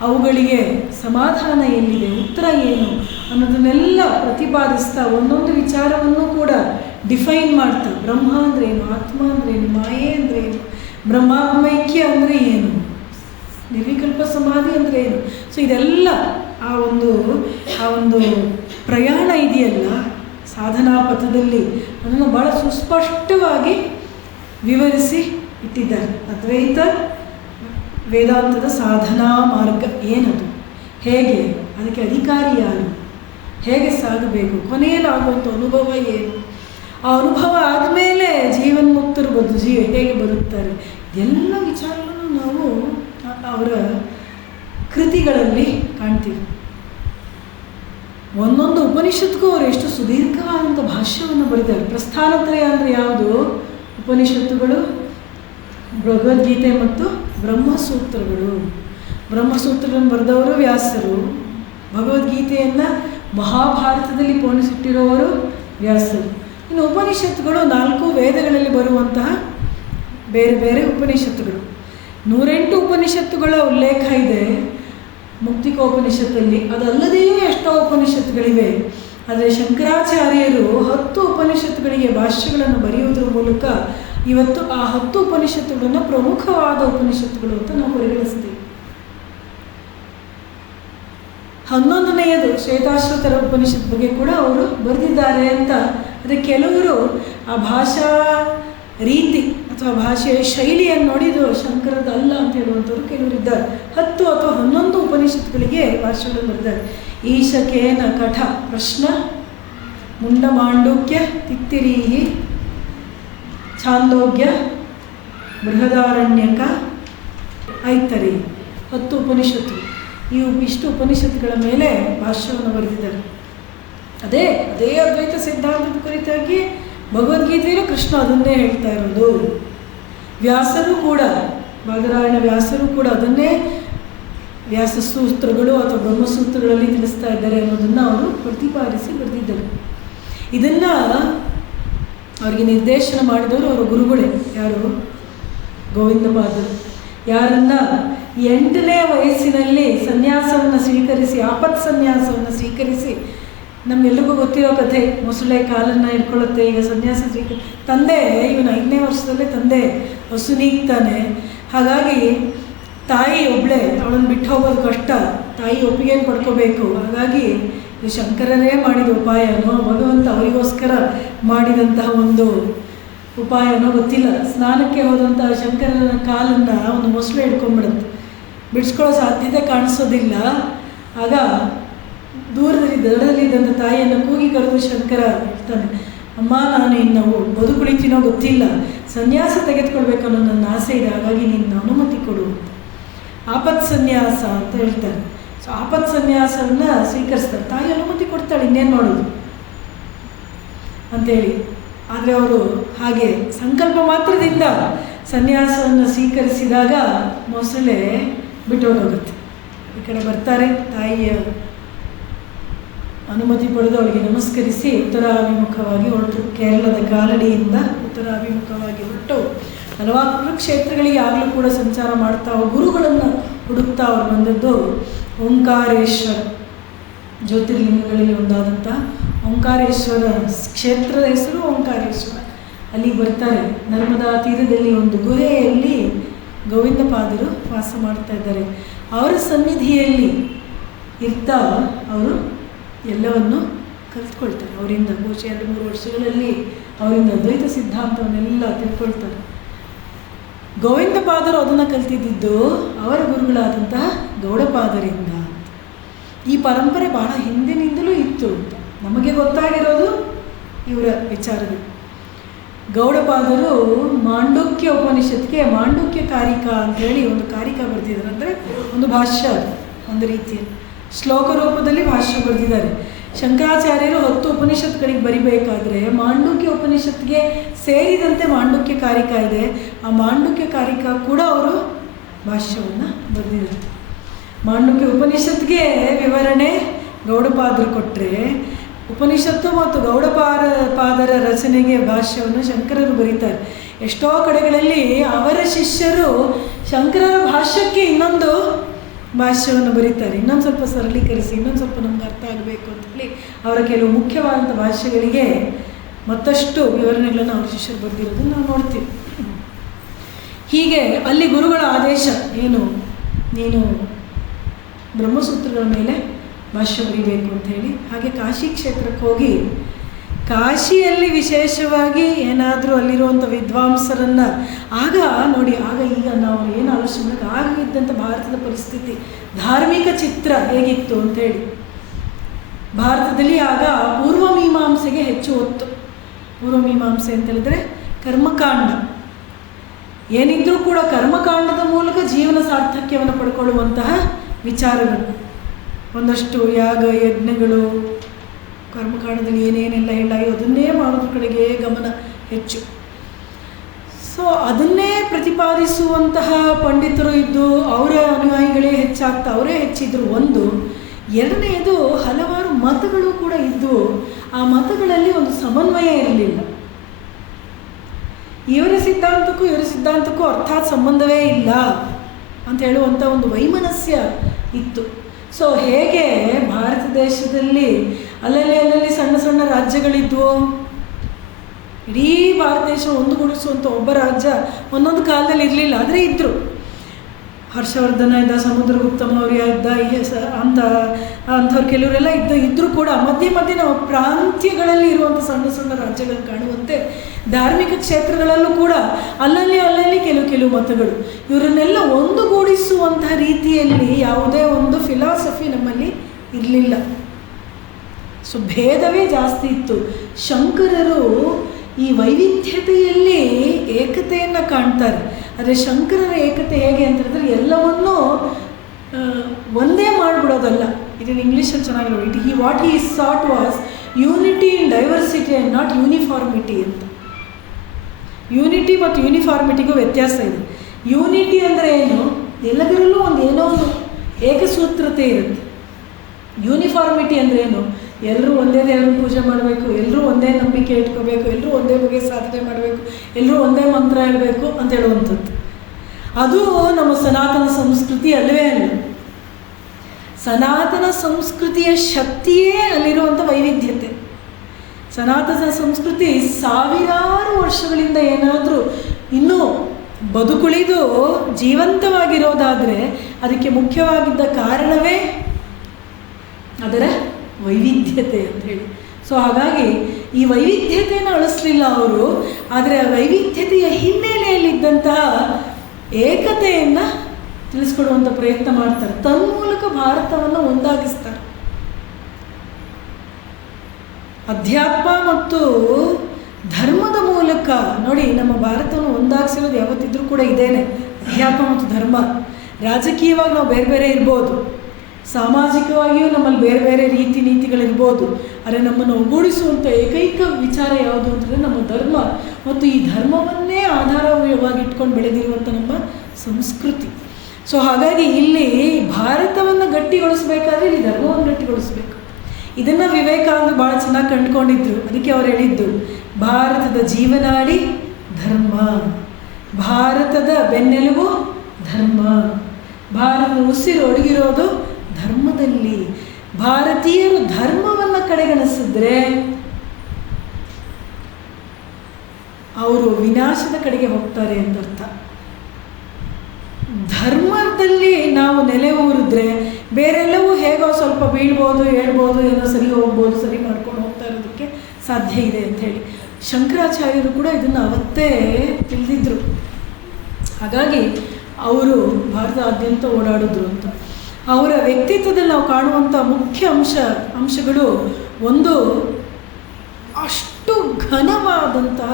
ಅವುಗಳಿಗೆ ಸಮಾಧಾನ ಎಲ್ಲಿದೆ, ಉತ್ತರ ಏನು ಅನ್ನೋದನ್ನೆಲ್ಲ ಪ್ರತಿಪಾದಿಸ್ತಾ ಒಂದೊಂದು ವಿಚಾರವನ್ನು ಕೂಡ ಡಿಫೈನ್ ಮಾಡ್ತಾ, ಬ್ರಹ್ಮ ಅಂದ್ರೇನು, ಆತ್ಮ ಅಂದ್ರೇನು, ಮಾಯೆ ಅಂದ್ರೇನು, ಬ್ರಹ್ಮಾತ್ಮೈಕ್ಯ ಅಂದರೆ ಏನು, ನಿರ್ವಿಕಲ್ಪ ಸಮಾಧಿ ಅಂದರೆ ಏನು. ಸೊ ಇದೆಲ್ಲ ಆ ಒಂದು ಪ್ರಯಾಣ ಇದೆಯಲ್ಲ ಸಾಧನಾ ಪಥದಲ್ಲಿ, ಅದನ್ನು ಭಾಳ ಸುಸ್ಪಷ್ಟವಾಗಿ ವಿವರಿಸಿ ಇಟ್ಟಿದ್ದಾರೆ. ಅದ್ವೈತ ವೇದಾಂತದ ಸಾಧನಾ ಮಾರ್ಗ ಏನದು, ಹೇಗೆ, ಅದಕ್ಕೆ ಅಧಿಕಾರಿ ಯಾರು, ಹೇಗೆ ಸಾಗಬೇಕು, ಕೊನೆಯಲ್ಲಿ ಆಗುವಂಥ ಅನುಭವ ಏನು, ಆ ಅನುಭವ ಆದಮೇಲೆ ಜೀವನ್ಮುಕ್ತರು ಹೇಗೆ ಬರುತ್ತಾರೆ, ಎಲ್ಲ ವಿಚಾರಗಳನ್ನು ನಾವು ಅವರ ಕೃತಿಗಳಲ್ಲಿ ಕಾಣ್ತೀವಿ. ಒಂದೊಂದು ಉಪನಿಷತ್ಗೂ ಅವರು ಎಷ್ಟು ಸುದೀರ್ಘವಾದಂಥ ಭಾಷ್ಯವನ್ನು ಬರೆದಿದ್ದಾರೆ. ಪ್ರಸ್ಥಾನತ್ರಯ ಅಂದರೆ ಯಾವುದು? ಉಪನಿಷತ್ತುಗಳು, ಭಗವದ್ಗೀತೆ ಮತ್ತು ಬ್ರಹ್ಮಸೂತ್ರಗಳು. ಬ್ರಹ್ಮಸೂತ್ರಗಳನ್ನು ಬರೆದವರು ವ್ಯಾಸರು, ಭಗವದ್ಗೀತೆಯನ್ನು ಮಹಾಭಾರತದಲ್ಲಿ ಪೋಣಿಸಿಟ್ಟಿರುವವರು ವ್ಯಾಸರು. ಇನ್ನು ಉಪನಿಷತ್ತುಗಳು 4 ವೇದಗಳಲ್ಲಿ ಬರುವಂತಹ ಬೇರೆ ಬೇರೆ ಉಪನಿಷತ್ತುಗಳು. 108 ಉಪನಿಷತ್ತುಗಳ ಉಲ್ಲೇಖ ಇದೆ ಮುಕ್ತಿಕೋಪನಿಷತ್ತಲ್ಲಿ. ಅದಲ್ಲದೆಯೂ ಎಷ್ಟೋ ಉಪನಿಷತ್ತುಗಳಿವೆ. ಆದರೆ ಶಂಕರಾಚಾರ್ಯರು 10 ಉಪನಿಷತ್ತುಗಳಿಗೆ ಭಾಷ್ಯಗಳನ್ನು ಬರೆಯುವುದರ ಮೂಲಕ ಇವತ್ತು ಆ 10 ಉಪನಿಷತ್ತುಗಳನ್ನು ಪ್ರಮುಖವಾದ ಉಪನಿಷತ್ತುಗಳು ಅಂತ ನಾವು ಪರಿಗಣಿಸ್ತೀವಿ. 11ನೇಯದು ಶ್ವೇತಾಶ್ವತರ ಉಪನಿಷತ್ ಬಗ್ಗೆ ಕೂಡ ಅವರು ಬರೆದಿದ್ದಾರೆ ಅಂತ. ಆದರೆ ಕೆಲವರು ಆ ಭಾಷಾ ರೀತಿ ಅಥವಾ ಭಾಷೆಯ ಶೈಲಿಯನ್ನು ನೋಡಿದು ಶಂಕರದ ಅಲ್ಲ ಅಂತ ಹೇಳುವಂಥವ್ರು ಕೆಲವರಿದ್ದಾರೆ. 10 ಅಥವಾ 11 ಉಪನಿಷತ್ತುಗಳಿಗೆ ಭಾಷೆಗಳನ್ನು ಬರೆದಿದ್ದಾರೆ. ಈಶಕೇನ ಕಠ ಪ್ರಶ್ನ, ಮುಂಡಮಾಂಡುಕ್ಯ, ತಿತ್ತಿರೀಹಿ, ಛಾಂದೋಗ್ಯ, ಬೃಹದಾರಣ್ಯಕ, ಐತರಿ, 10 ಉಪನಿಷತ್ತು. ಇಷ್ಟು ಉಪನಿಷತ್ತುಗಳ ಮೇಲೆ ಭಾಷ್ಯವನ್ನು ಬರೆದಿದ್ದಾರೆ. ಅದೇ ಅದ್ವೈತ ಸಿದ್ಧಾಂತದ ಕುರಿತಾಗಿ ಭಗವದ್ಗೀತೆಯಲ್ಲೂ ಕೃಷ್ಣ ಅದನ್ನೇ ಹೇಳ್ತಾ ಇರೋದು. ವ್ಯಾಸರು ಕೂಡ, ಬಾದರಾಯಣ ವ್ಯಾಸರು ಕೂಡ ಅದನ್ನೇ ವ್ಯಾಸ ಸೂತ್ರಗಳು ಅಥವಾ ಬ್ರಹ್ಮಸೂತ್ರಗಳಲ್ಲಿ ತಿಳಿಸ್ತಾ ಇದ್ದಾರೆ ಅನ್ನೋದನ್ನು ಅವರು ಪ್ರತಿಪಾದಿಸಿ ಬರೆದಿದ್ದರು. ಇದನ್ನು ಅವರಿಗೆ ನಿರ್ದೇಶನ ಮಾಡಿದವರು ಅವರ ಗುರುಗಳೇ. ಯಾರು? ಗೋವಿಂದಪಾದರು. ಯಾರನ್ನ 8ನೇ ವಯಸ್ಸಿನಲ್ಲಿ ಸನ್ಯಾಸವನ್ನು ಸ್ವೀಕರಿಸಿ, ಆಪತ್ ಸನ್ಯಾಸವನ್ನು ಸ್ವೀಕರಿಸಿ, ನಮಗೆಲ್ಲರಿಗೂ ಗೊತ್ತಿರೋ ಕಥೆ, ಮೊಸಳೆ ಕಾಲನ್ನು ಹಿಡ್ಕೊಳ್ಳುತ್ತೆ, ಈಗ ಸನ್ಯಾಸ ತಂದೆ ಇವನು 5ನೇ ವರ್ಷದಲ್ಲೇ ತಂದೆ ಹೊಸು ನೀಗ್ತಾನೆ. ಹಾಗಾಗಿ ತಾಯಿ ಒಬ್ಬಳೇ, ಅವಳನ್ನು ಬಿಟ್ಟು ಹೋಗೋದು ಕಷ್ಟ, ತಾಯಿ ಒಪ್ಪಿಗೆಯನ್ನು ಪಡ್ಕೋಬೇಕು. ಹಾಗಾಗಿ ಇದು ಶಂಕರನೇ ಮಾಡಿದ ಉಪಾಯನೋ ಭಗವಂತ ಅವರಿಗೋಸ್ಕರ ಮಾಡಿದಂತಹ ಒಂದು ಉಪಾಯನೋ ಗೊತ್ತಿಲ್ಲ. ಸ್ನಾನಕ್ಕೆ ಹೋದಂತಹ ಶಂಕರನ ಕಾಲನ್ನು ಒಂದು ಮೊಸಳೆ ಹಿಡ್ಕೊಂಡ್ಬಿಡುತ್ತೆ, ಬಿಡಿಸ್ಕೊಳ್ಳೋ ಸಾಧ್ಯತೆ ಕಾಣಿಸೋದಿಲ್ಲ. ಆಗ ದಡದಲ್ಲಿದ್ದಂಥ ತಾಯಿಯನ್ನು ಕೂಗಿ ಕರೆದು ಶಂಕರ ಹೇಳ್ತಾನೆ, ಅಮ್ಮ ನಾನು ಇನ್ನು ಬದುಕುಳಿತೀನೋ ಗೊತ್ತಿಲ್ಲ, ಸನ್ಯಾಸ ತೆಗೆದುಕೊಳ್ಬೇಕು ಅನ್ನೋ ನನ್ನ ಆಸೆ ಇದೆ, ಹಾಗಾಗಿ ನಿನ್ನ ಅನುಮತಿ ಕೊಡು ಅಂತ. ಆಪತ್ ಸನ್ಯಾಸ ಅಂತ ಹೇಳ್ತಾರೆ. ಸೊ ಆಪತ್ ಸನ್ಯಾಸವನ್ನು ಸ್ವೀಕರಿಸ್ತಾರೆ. ತಾಯಿ ಅನುಮತಿ ಕೊಡ್ತಾಳೆ, ಇನ್ನೇನು ಮಾಡೋದು ಅಂಥೇಳಿ. ಆದರೆ ಅವರು ಹಾಗೆ ಸಂಕಲ್ಪ ಮಾತ್ರದಿಂದ ಸನ್ಯಾಸವನ್ನು ಸ್ವೀಕರಿಸಿದಾಗ ಮೊಸಳೆ ಬಿಟ್ಟೋಗೋಗುತ್ತೆ. ಈ ಕಡೆ ಬರ್ತಾರೆ, ತಾಯಿಯ ಅನುಮತಿ ಪಡೆದು ಅವಳಿಗೆ ನಮಸ್ಕರಿಸಿ ಉತ್ತರಾಭಿಮುಖವಾಗಿ ಹೊರಟು, ಕೇರಳದ ಕಾಲಡಿಯಿಂದ ಉತ್ತರಾಭಿಮುಖವಾಗಿ ಹೊರಟು ಹಲವಾರು ಕ್ಷೇತ್ರಗಳಿಗೆ ಆಗಲೂ ಕೂಡ ಸಂಚಾರ ಮಾಡ್ತಾ ಗುರುಗಳನ್ನು ಹುಡುಕ್ತಾ ಅವ್ರು ಬಂದದ್ದು ಓಂಕಾರೇಶ್ವರ. ಜ್ಯೋತಿರ್ಲಿಂಗಗಳಲ್ಲಿ ಒಂದಾದಂಥ ಓಂಕಾರೇಶ್ವರ ಕ್ಷೇತ್ರದ ಹೆಸರು ಓಂಕಾರೇಶ್ವರ. ಅಲ್ಲಿ ಬರ್ತಾರೆ. ನರ್ಮದಾ ತೀರದಲ್ಲಿ ಒಂದು ಗುಹೆಯಲ್ಲಿ ಗೋವಿಂದಪಾದರು ವಾಸ ಮಾಡ್ತಾ ಇದ್ದಾರೆ. ಅವರ ಸನ್ನಿಧಿಯಲ್ಲಿ ಇರ್ತಾ ಅವರು ಎಲ್ಲವನ್ನು ಕಲ್ತ್ಕೊಳ್ತಾರೆ. ಅವರಿಂದ ಬಹುಶಃ 2-3 ವರ್ಷಗಳಲ್ಲಿ ಅವರಿಂದ ಅದ್ವೈತ ಸಿದ್ಧಾಂತವನ್ನೆಲ್ಲ ತಿಳ್ಕೊಳ್ತಾರೆ. ಗೋವಿಂದಪಾದರು ಅದನ್ನು ಕಲ್ತಿದ್ದು ಅವರ ಗುರುಗಳಾದಂತಹ ಗೌಡಪಾದರಿಂದ. ಈ ಪರಂಪರೆ ಬಹಳ ಹಿಂದಿನಿಂದಲೂ ಇತ್ತು ಅಂತ ನಮಗೆ ಗೊತ್ತಾಗಿರೋದು ಇವರ ವಿಚಾರಗಳು. ಗೌಡಪಾದರು ಮಾಂಡುಕ್ಯ ಉಪನಿಷತ್ಗೆ ಮಾಂಡುಕ್ಯ ಕಾರಿಕಾ ಅಂಥೇಳಿ ಒಂದು ಕಾರಿಕಾ ಬರೆದಿದ್ದಾರೆ. ಅಂದರೆ ಒಂದು ಭಾಷ್ಯ, ಒಂದು ರೀತಿಯ ಶ್ಲೋಕ ರೂಪದಲ್ಲಿ ಭಾಷ್ಯ ಬರೆದಿದ್ದಾರೆ. ಶಂಕರಾಚಾರ್ಯರು 10 ಉಪನಿಷತ್ಗಳಿಗೆ ಬರಿಬೇಕಾದ್ರೆ ಮಾಂಡುಕ್ಯ ಉಪನಿಷತ್ಗೆ ಸೇರಿದಂತೆ ಮಾಂಡುಕ್ಯ ಕಾರಿಕಾ ಇದೆ. ಆ ಮಾಂಡುಕ್ಯ ಕಾರಿಕಾ ಕೂಡ ಅವರು ಭಾಷ್ಯವನ್ನು ಬರೆದಿದ್ದಾರೆ. ಮಾಂಡುಕ್ಯ ಉಪನಿಷತ್ಗೆ ವಿವರಣೆ ಗೌಡಪಾದರು ಕೊಟ್ಟರೆ, ಉಪನಿಷತ್ತು ಮತ್ತು ಗೌಡಪಾದರ ರಚನೆಗೆ ಭಾಷ್ಯವನ್ನು ಶಂಕರರು ಬರೀತಾರೆ. ಎಷ್ಟೋ ಕಡೆಗಳಲ್ಲಿ ಅವರ ಶಿಷ್ಯರು ಶಂಕರರ ಭಾಷ್ಯಕ್ಕೆ ಇನ್ನೊಂದು ಭಾಷ್ಯವನ್ನು ಬರೀತಾರೆ. ಇನ್ನೊಂದು ಸ್ವಲ್ಪ ಸರಳೀಕರಿಸಿ, ಇನ್ನೊಂದು ಸ್ವಲ್ಪ ನಮ್ಗೆ ಅರ್ಥ ಆಗಬೇಕು ಅಂತೇಳಿ ಅವರ ಕೆಲವು ಮುಖ್ಯವಾದಂಥ ಭಾಷೆಗಳಿಗೆ ಮತ್ತಷ್ಟು ವಿವರಣೆಗಳನ್ನು ಅವ್ರ ಶಿಷ್ಯರು ಬರೆದಿರೋದನ್ನು ನಾವು ನೋಡ್ತೀವಿ. ಹೀಗೆ ಅಲ್ಲಿ ಗುರುಗಳ ಆದೇಶ ಏನು, ನೀನು ಬ್ರಹ್ಮಸೂತ್ರಗಳ ಮೇಲೆ ಭಾಷ್ಯ ಬರೀಬೇಕು ಅಂಥೇಳಿ. ಹಾಗೆ ಕಾಶಿ ಕ್ಷೇತ್ರಕ್ಕೆ ಹೋಗಿ ಕಾಶಿಯಲ್ಲಿ ವಿಶೇಷವಾಗಿ ಏನಾದರೂ ಅಲ್ಲಿರುವಂಥ ವಿದ್ವಾಂಸರನ್ನು ಆಗ ನೋಡಿ, ಆಗ ಈಗ ನಾವು ಏನು ಆಲೋಚನೆ ಮಾಡೋದು, ಆಗ ಇದ್ದಂಥ ಭಾರತದ ಪರಿಸ್ಥಿತಿ, ಧಾರ್ಮಿಕ ಚಿತ್ರ ಹೇಗಿತ್ತು ಅಂಥೇಳಿ. ಭಾರತದಲ್ಲಿ ಆಗ ಪೂರ್ವಮೀಮಾಂಸೆಗೆ ಹೆಚ್ಚು ಒತ್ತು. ಪೂರ್ವಮೀಮಾಂಸೆ ಅಂತ ಹೇಳಿದರೆ ಕರ್ಮಕಾಂಡ. ಏನಿದ್ರೂ ಕೂಡ ಕರ್ಮಕಾಂಡದ ಮೂಲಕ ಜೀವನ ಸಾರ್ಥಕ್ಯವನ್ನು ಪಡ್ಕೊಳ್ಳುವಂತಹ ವಿಚಾರಗಳು. ಒಂದಷ್ಟು ಯಾಗ ಯಜ್ಞಗಳು, ಕರ್ಮಕಾಂಡದಲ್ಲಿ ಏನೇನೆಲ್ಲ ಹೇಳಾಯೋ ಅದನ್ನೇ ಮಾಡೋದ್ರ ಕಡೆಗೆ ಗಮನ ಹೆಚ್ಚು. ಸೊ ಅದನ್ನೇ ಪ್ರತಿಪಾದಿಸುವಂತಹ ಪಂಡಿತರು ಇದ್ದು ಅವರ ಅನುಯಾಯಿಗಳೇ ಹೆಚ್ಚಾಗ್ತಾ ಅವರೇ ಹೆಚ್ಚಿದ್ರು. ಒಂದು. ಎರಡನೆಯದು, ಹಲವಾರು ಮತಗಳು ಕೂಡ ಇದ್ದು ಆ ಮತಗಳಲ್ಲಿ ಒಂದು ಸಮನ್ವಯ ಇರಲಿಲ್ಲ. ಇವರ ಸಿದ್ಧಾಂತಕ್ಕೂ ಅರ್ಥಾತ್ ಸಂಬಂಧವೇ ಇಲ್ಲ ಅಂತ ಹೇಳುವಂಥ ಒಂದು ವೈಮನಸ್ಯ ಇತ್ತು. ಸೊ ಹೇಗೆ ಭಾರತ ದೇಶದಲ್ಲಿ ಅಲ್ಲಲ್ಲಿ ಸಣ್ಣ ಸಣ್ಣ ರಾಜ್ಯಗಳಿದ್ವು, ಇಡೀ ಭಾರತ ದೇಶ ಒಂದುಗೂಡಿಸುವಂಥ ಒಬ್ಬ ರಾಜ್ಯ ಒಂದೊಂದು ಕಾಲದಲ್ಲಿ ಇರಲಿಲ್ಲ, ಆದರೆ ಇದ್ದರು. ಹರ್ಷವರ್ಧನ ಇದ್ದ, ಸಮುದ್ರಗುಪ್ತ ಮೌರ್ಯ ಇದ್ದ, ಅಂಥವ್ರು ಕೆಲವರೆಲ್ಲ ಇದ್ದರೂ ಕೂಡ ಮಧ್ಯೆ ನಾವು ಪ್ರಾಂತ್ಯಗಳಲ್ಲಿ ಇರುವಂಥ ಸಣ್ಣ ಸಣ್ಣ ರಾಜ್ಯಗಳು ಕಾಣುವಂತೆ ಧಾರ್ಮಿಕ ಕ್ಷೇತ್ರಗಳಲ್ಲೂ ಕೂಡ ಅಲ್ಲಲ್ಲಿ ಕೆಲವು ಮತಗಳು. ಇವರನ್ನೆಲ್ಲ ಒಂದುಗೂಡಿಸುವಂತಹ ರೀತಿಯಲ್ಲಿ ಯಾವುದೇ ಒಂದು ಫಿಲಾಸಫಿ ನಮ್ಮಲ್ಲಿ ಇರಲಿಲ್ಲ. ಸೊ ಭೇದವೇ ಜಾಸ್ತಿ ಇತ್ತು. ಶಂಕರರು ಈ ವೈವಿಧ್ಯತೆಯಲ್ಲಿ ಏಕತೆಯನ್ನು ಕಾಣ್ತಾರೆ. ಆದರೆ ಶಂಕರರ ಏಕತೆ ಹೇಗೆ ಅಂತ ಹೇಳಿದ್ರೆ ಎಲ್ಲವನ್ನೂ ಒಂದೇ ಮಾಡಿಬಿಡೋದಲ್ಲ. ಇದನ್ನು ಇಂಗ್ಲೀಷಲ್ಲಿ ಚೆನ್ನಾಗಿ ನೋಡಿ, what he sought was unity in diversity and not uniformity ಅಂತ. ಯೂನಿಟಿ ಮತ್ತು ಯೂನಿಫಾರ್ಮಿಟಿಗೂ ವ್ಯತ್ಯಾಸ ಇದೆ. ಯೂನಿಟಿ ಅಂದರೆ ಏನು? ಎಲ್ಲದರಲ್ಲೂ ಏನೋ ಒಂದು ಏಕಸೂತ್ರತೆ ಇರುತ್ತೆ. ಯೂನಿಫಾರ್ಮಿಟಿ ಅಂದರೆ ಏನು? ಎಲ್ಲರೂ ಒಂದೇ ದೇವರ ಪೂಜೆ ಮಾಡಬೇಕು, ಎಲ್ಲರೂ ಒಂದೇ ನಂಬಿಕೆ ಇಟ್ಕೋಬೇಕು, ಎಲ್ಲರೂ ಒಂದೇ ಬಗೆಯ ಸಾಧನೆ ಮಾಡಬೇಕು, ಎಲ್ಲರೂ ಒಂದೇ ಮಂತ್ರ ಹೇಳಬೇಕು ಅಂತ ಹೇಳುವಂಥದ್ದು. ಅದು ನಮ್ಮ ಸನಾತನ ಸಂಸ್ಕೃತಿ ಅಲ್ಲವೇ ಅಲ್ಲ. ಸನಾತನ ಸಂಸ್ಕೃತಿಯ ಶಕ್ತಿಯೇ ಅಲ್ಲಿರುವಂಥ ವೈವಿಧ್ಯತೆ. ಸನಾತನ ಸಂಸ್ಕೃತಿ ಸಾವಿರಾರು ವರ್ಷಗಳಿಂದ ಏನಾದರೂ ಇನ್ನೂ ಬದುಕುಳಿದು ಜೀವಂತವಾಗಿರೋದಾದರೆ ಅದಕ್ಕೆ ಮುಖ್ಯವಾಗಿದ್ದ ಕಾರಣವೇ ಅದರ ವೈವಿಧ್ಯತೆ ಅಂತ ಹೇಳಿ. ಸೊ ಹಾಗಾಗಿ ಈ ವೈವಿಧ್ಯತೆಯನ್ನು ಅಳಿಸಲಿಲ್ಲ ಅವರು, ಆದರೆ ಆ ವೈವಿಧ್ಯತೆಯ ಹಿನ್ನೆಲೆಯಲ್ಲಿದ್ದಂತಹ ಏಕತೆಯನ್ನು ತಿಳಿಸ್ಕೊಡುವಂಥ ಪ್ರಯತ್ನ ಮಾಡ್ತಾರೆ. ತನ್ಮೂಲಕ ಭಾರತವನ್ನು ಒಂದಾಗಿಸ್ತಾರೆ. ಅಧ್ಯಾತ್ಮ ಮತ್ತು ಧರ್ಮದ ಮೂಲಕ ನೋಡಿ, ನಮ್ಮ ಭಾರತವನ್ನು ಒಂದಾಗಿಸಿರೋದು ಯಾವತ್ತಿದ್ರೂ ಕೂಡ ಇದೇನೆ, ಅಧ್ಯಾತ್ಮ ಮತ್ತು ಧರ್ಮ. ರಾಜಕೀಯವಾಗಿ ನಾವು ಬೇರೆ ಬೇರೆ ಇರ್ಬೋದು, ಸಾಮಾಜಿಕವಾಗಿಯೂ ನಮ್ಮಲ್ಲಿ ಬೇರೆ ಬೇರೆ ರೀತಿ ನೀತಿಗಳಿರ್ಬೋದು, ಆದರೆ ನಮ್ಮನ್ನು ಒಗ್ಗೂಡಿಸುವಂಥ ಏಕೈಕ ವಿಚಾರ ಯಾವುದು ಅಂತಂದರೆ ನಮ್ಮ ಧರ್ಮ ಮತ್ತು ಈ ಧರ್ಮವನ್ನೇ ಆಧಾರವಾಗಿ ಇಟ್ಕೊಂಡು ಬೆಳೆದಿರುವಂಥ ನಮ್ಮ ಸಂಸ್ಕೃತಿ. ಸೊ ಹಾಗಾಗಿ ಇಲ್ಲಿ ಭಾರತವನ್ನು ಗಟ್ಟಿಗೊಳಿಸಬೇಕಾದ್ರೆ ಇಲ್ಲಿ ಧರ್ಮವನ್ನು ಗಟ್ಟಿಗೊಳಿಸಬೇಕು. ಇದನ್ನು ವಿವೇಕಾನಂದ ಭಾಳ ಚೆನ್ನಾಗಿ ಕಂಡುಕೊಂಡಿದ್ರು. ಅದಕ್ಕೆ ಅವ್ರು ಹೇಳಿದ್ದು, ಭಾರತದ ಜೀವನಾಡಿ ಧರ್ಮ, ಭಾರತದ ಬೆನ್ನೆಲುಬು ಧರ್ಮ, ಭಾರತದ ಉಸಿರು ಒಡಗಿರೋದು ಧರ್ಮದಲ್ಲಿ. ಭಾರತೀಯರು ಧರ್ಮವನ್ನು ಕಡೆಗಣಿಸಿದ್ರೆ ಅವರು ವಿನಾಶದ ಕಡೆಗೆ ಹೋಗ್ತಾರೆ ಎಂದರ್ಥ. ಧರ್ಮದಲ್ಲಿ ನಾವು ನೆಲೆ ಊರಿದ್ರೆ ಬೇರೆಲ್ಲವೂ ಹೇಗೋ ಸ್ವಲ್ಪ ಬೀಳ್ಬೋದು, ಹೇಳ್ಬೋದು, ಏನೋ ಸರಿ ಹೋಗ್ಬೋದು, ಸರಿ ಮಾಡ್ಕೊಂಡು ಹೋಗ್ತಾ ಇರೋದಕ್ಕೆ ಸಾಧ್ಯ ಇದೆ ಅಂಥೇಳಿ ಶಂಕರಾಚಾರ್ಯರು ಕೂಡ ಇದನ್ನು ಅವತ್ತೇ ತಿಳಿದಿದ್ರು. ಹಾಗಾಗಿ ಅವರು ಭಾರತದಾದ್ಯಂತ ಓಡಾಡಿದ್ರು ಅಂತ. ಅವರ ವ್ಯಕ್ತಿತ್ವದಲ್ಲಿ ನಾವು ಕಾಣುವಂಥ ಮುಖ್ಯ ಅಂಶಗಳು, ಒಂದು, ಅಷ್ಟು ಘನವಾದಂತಹ,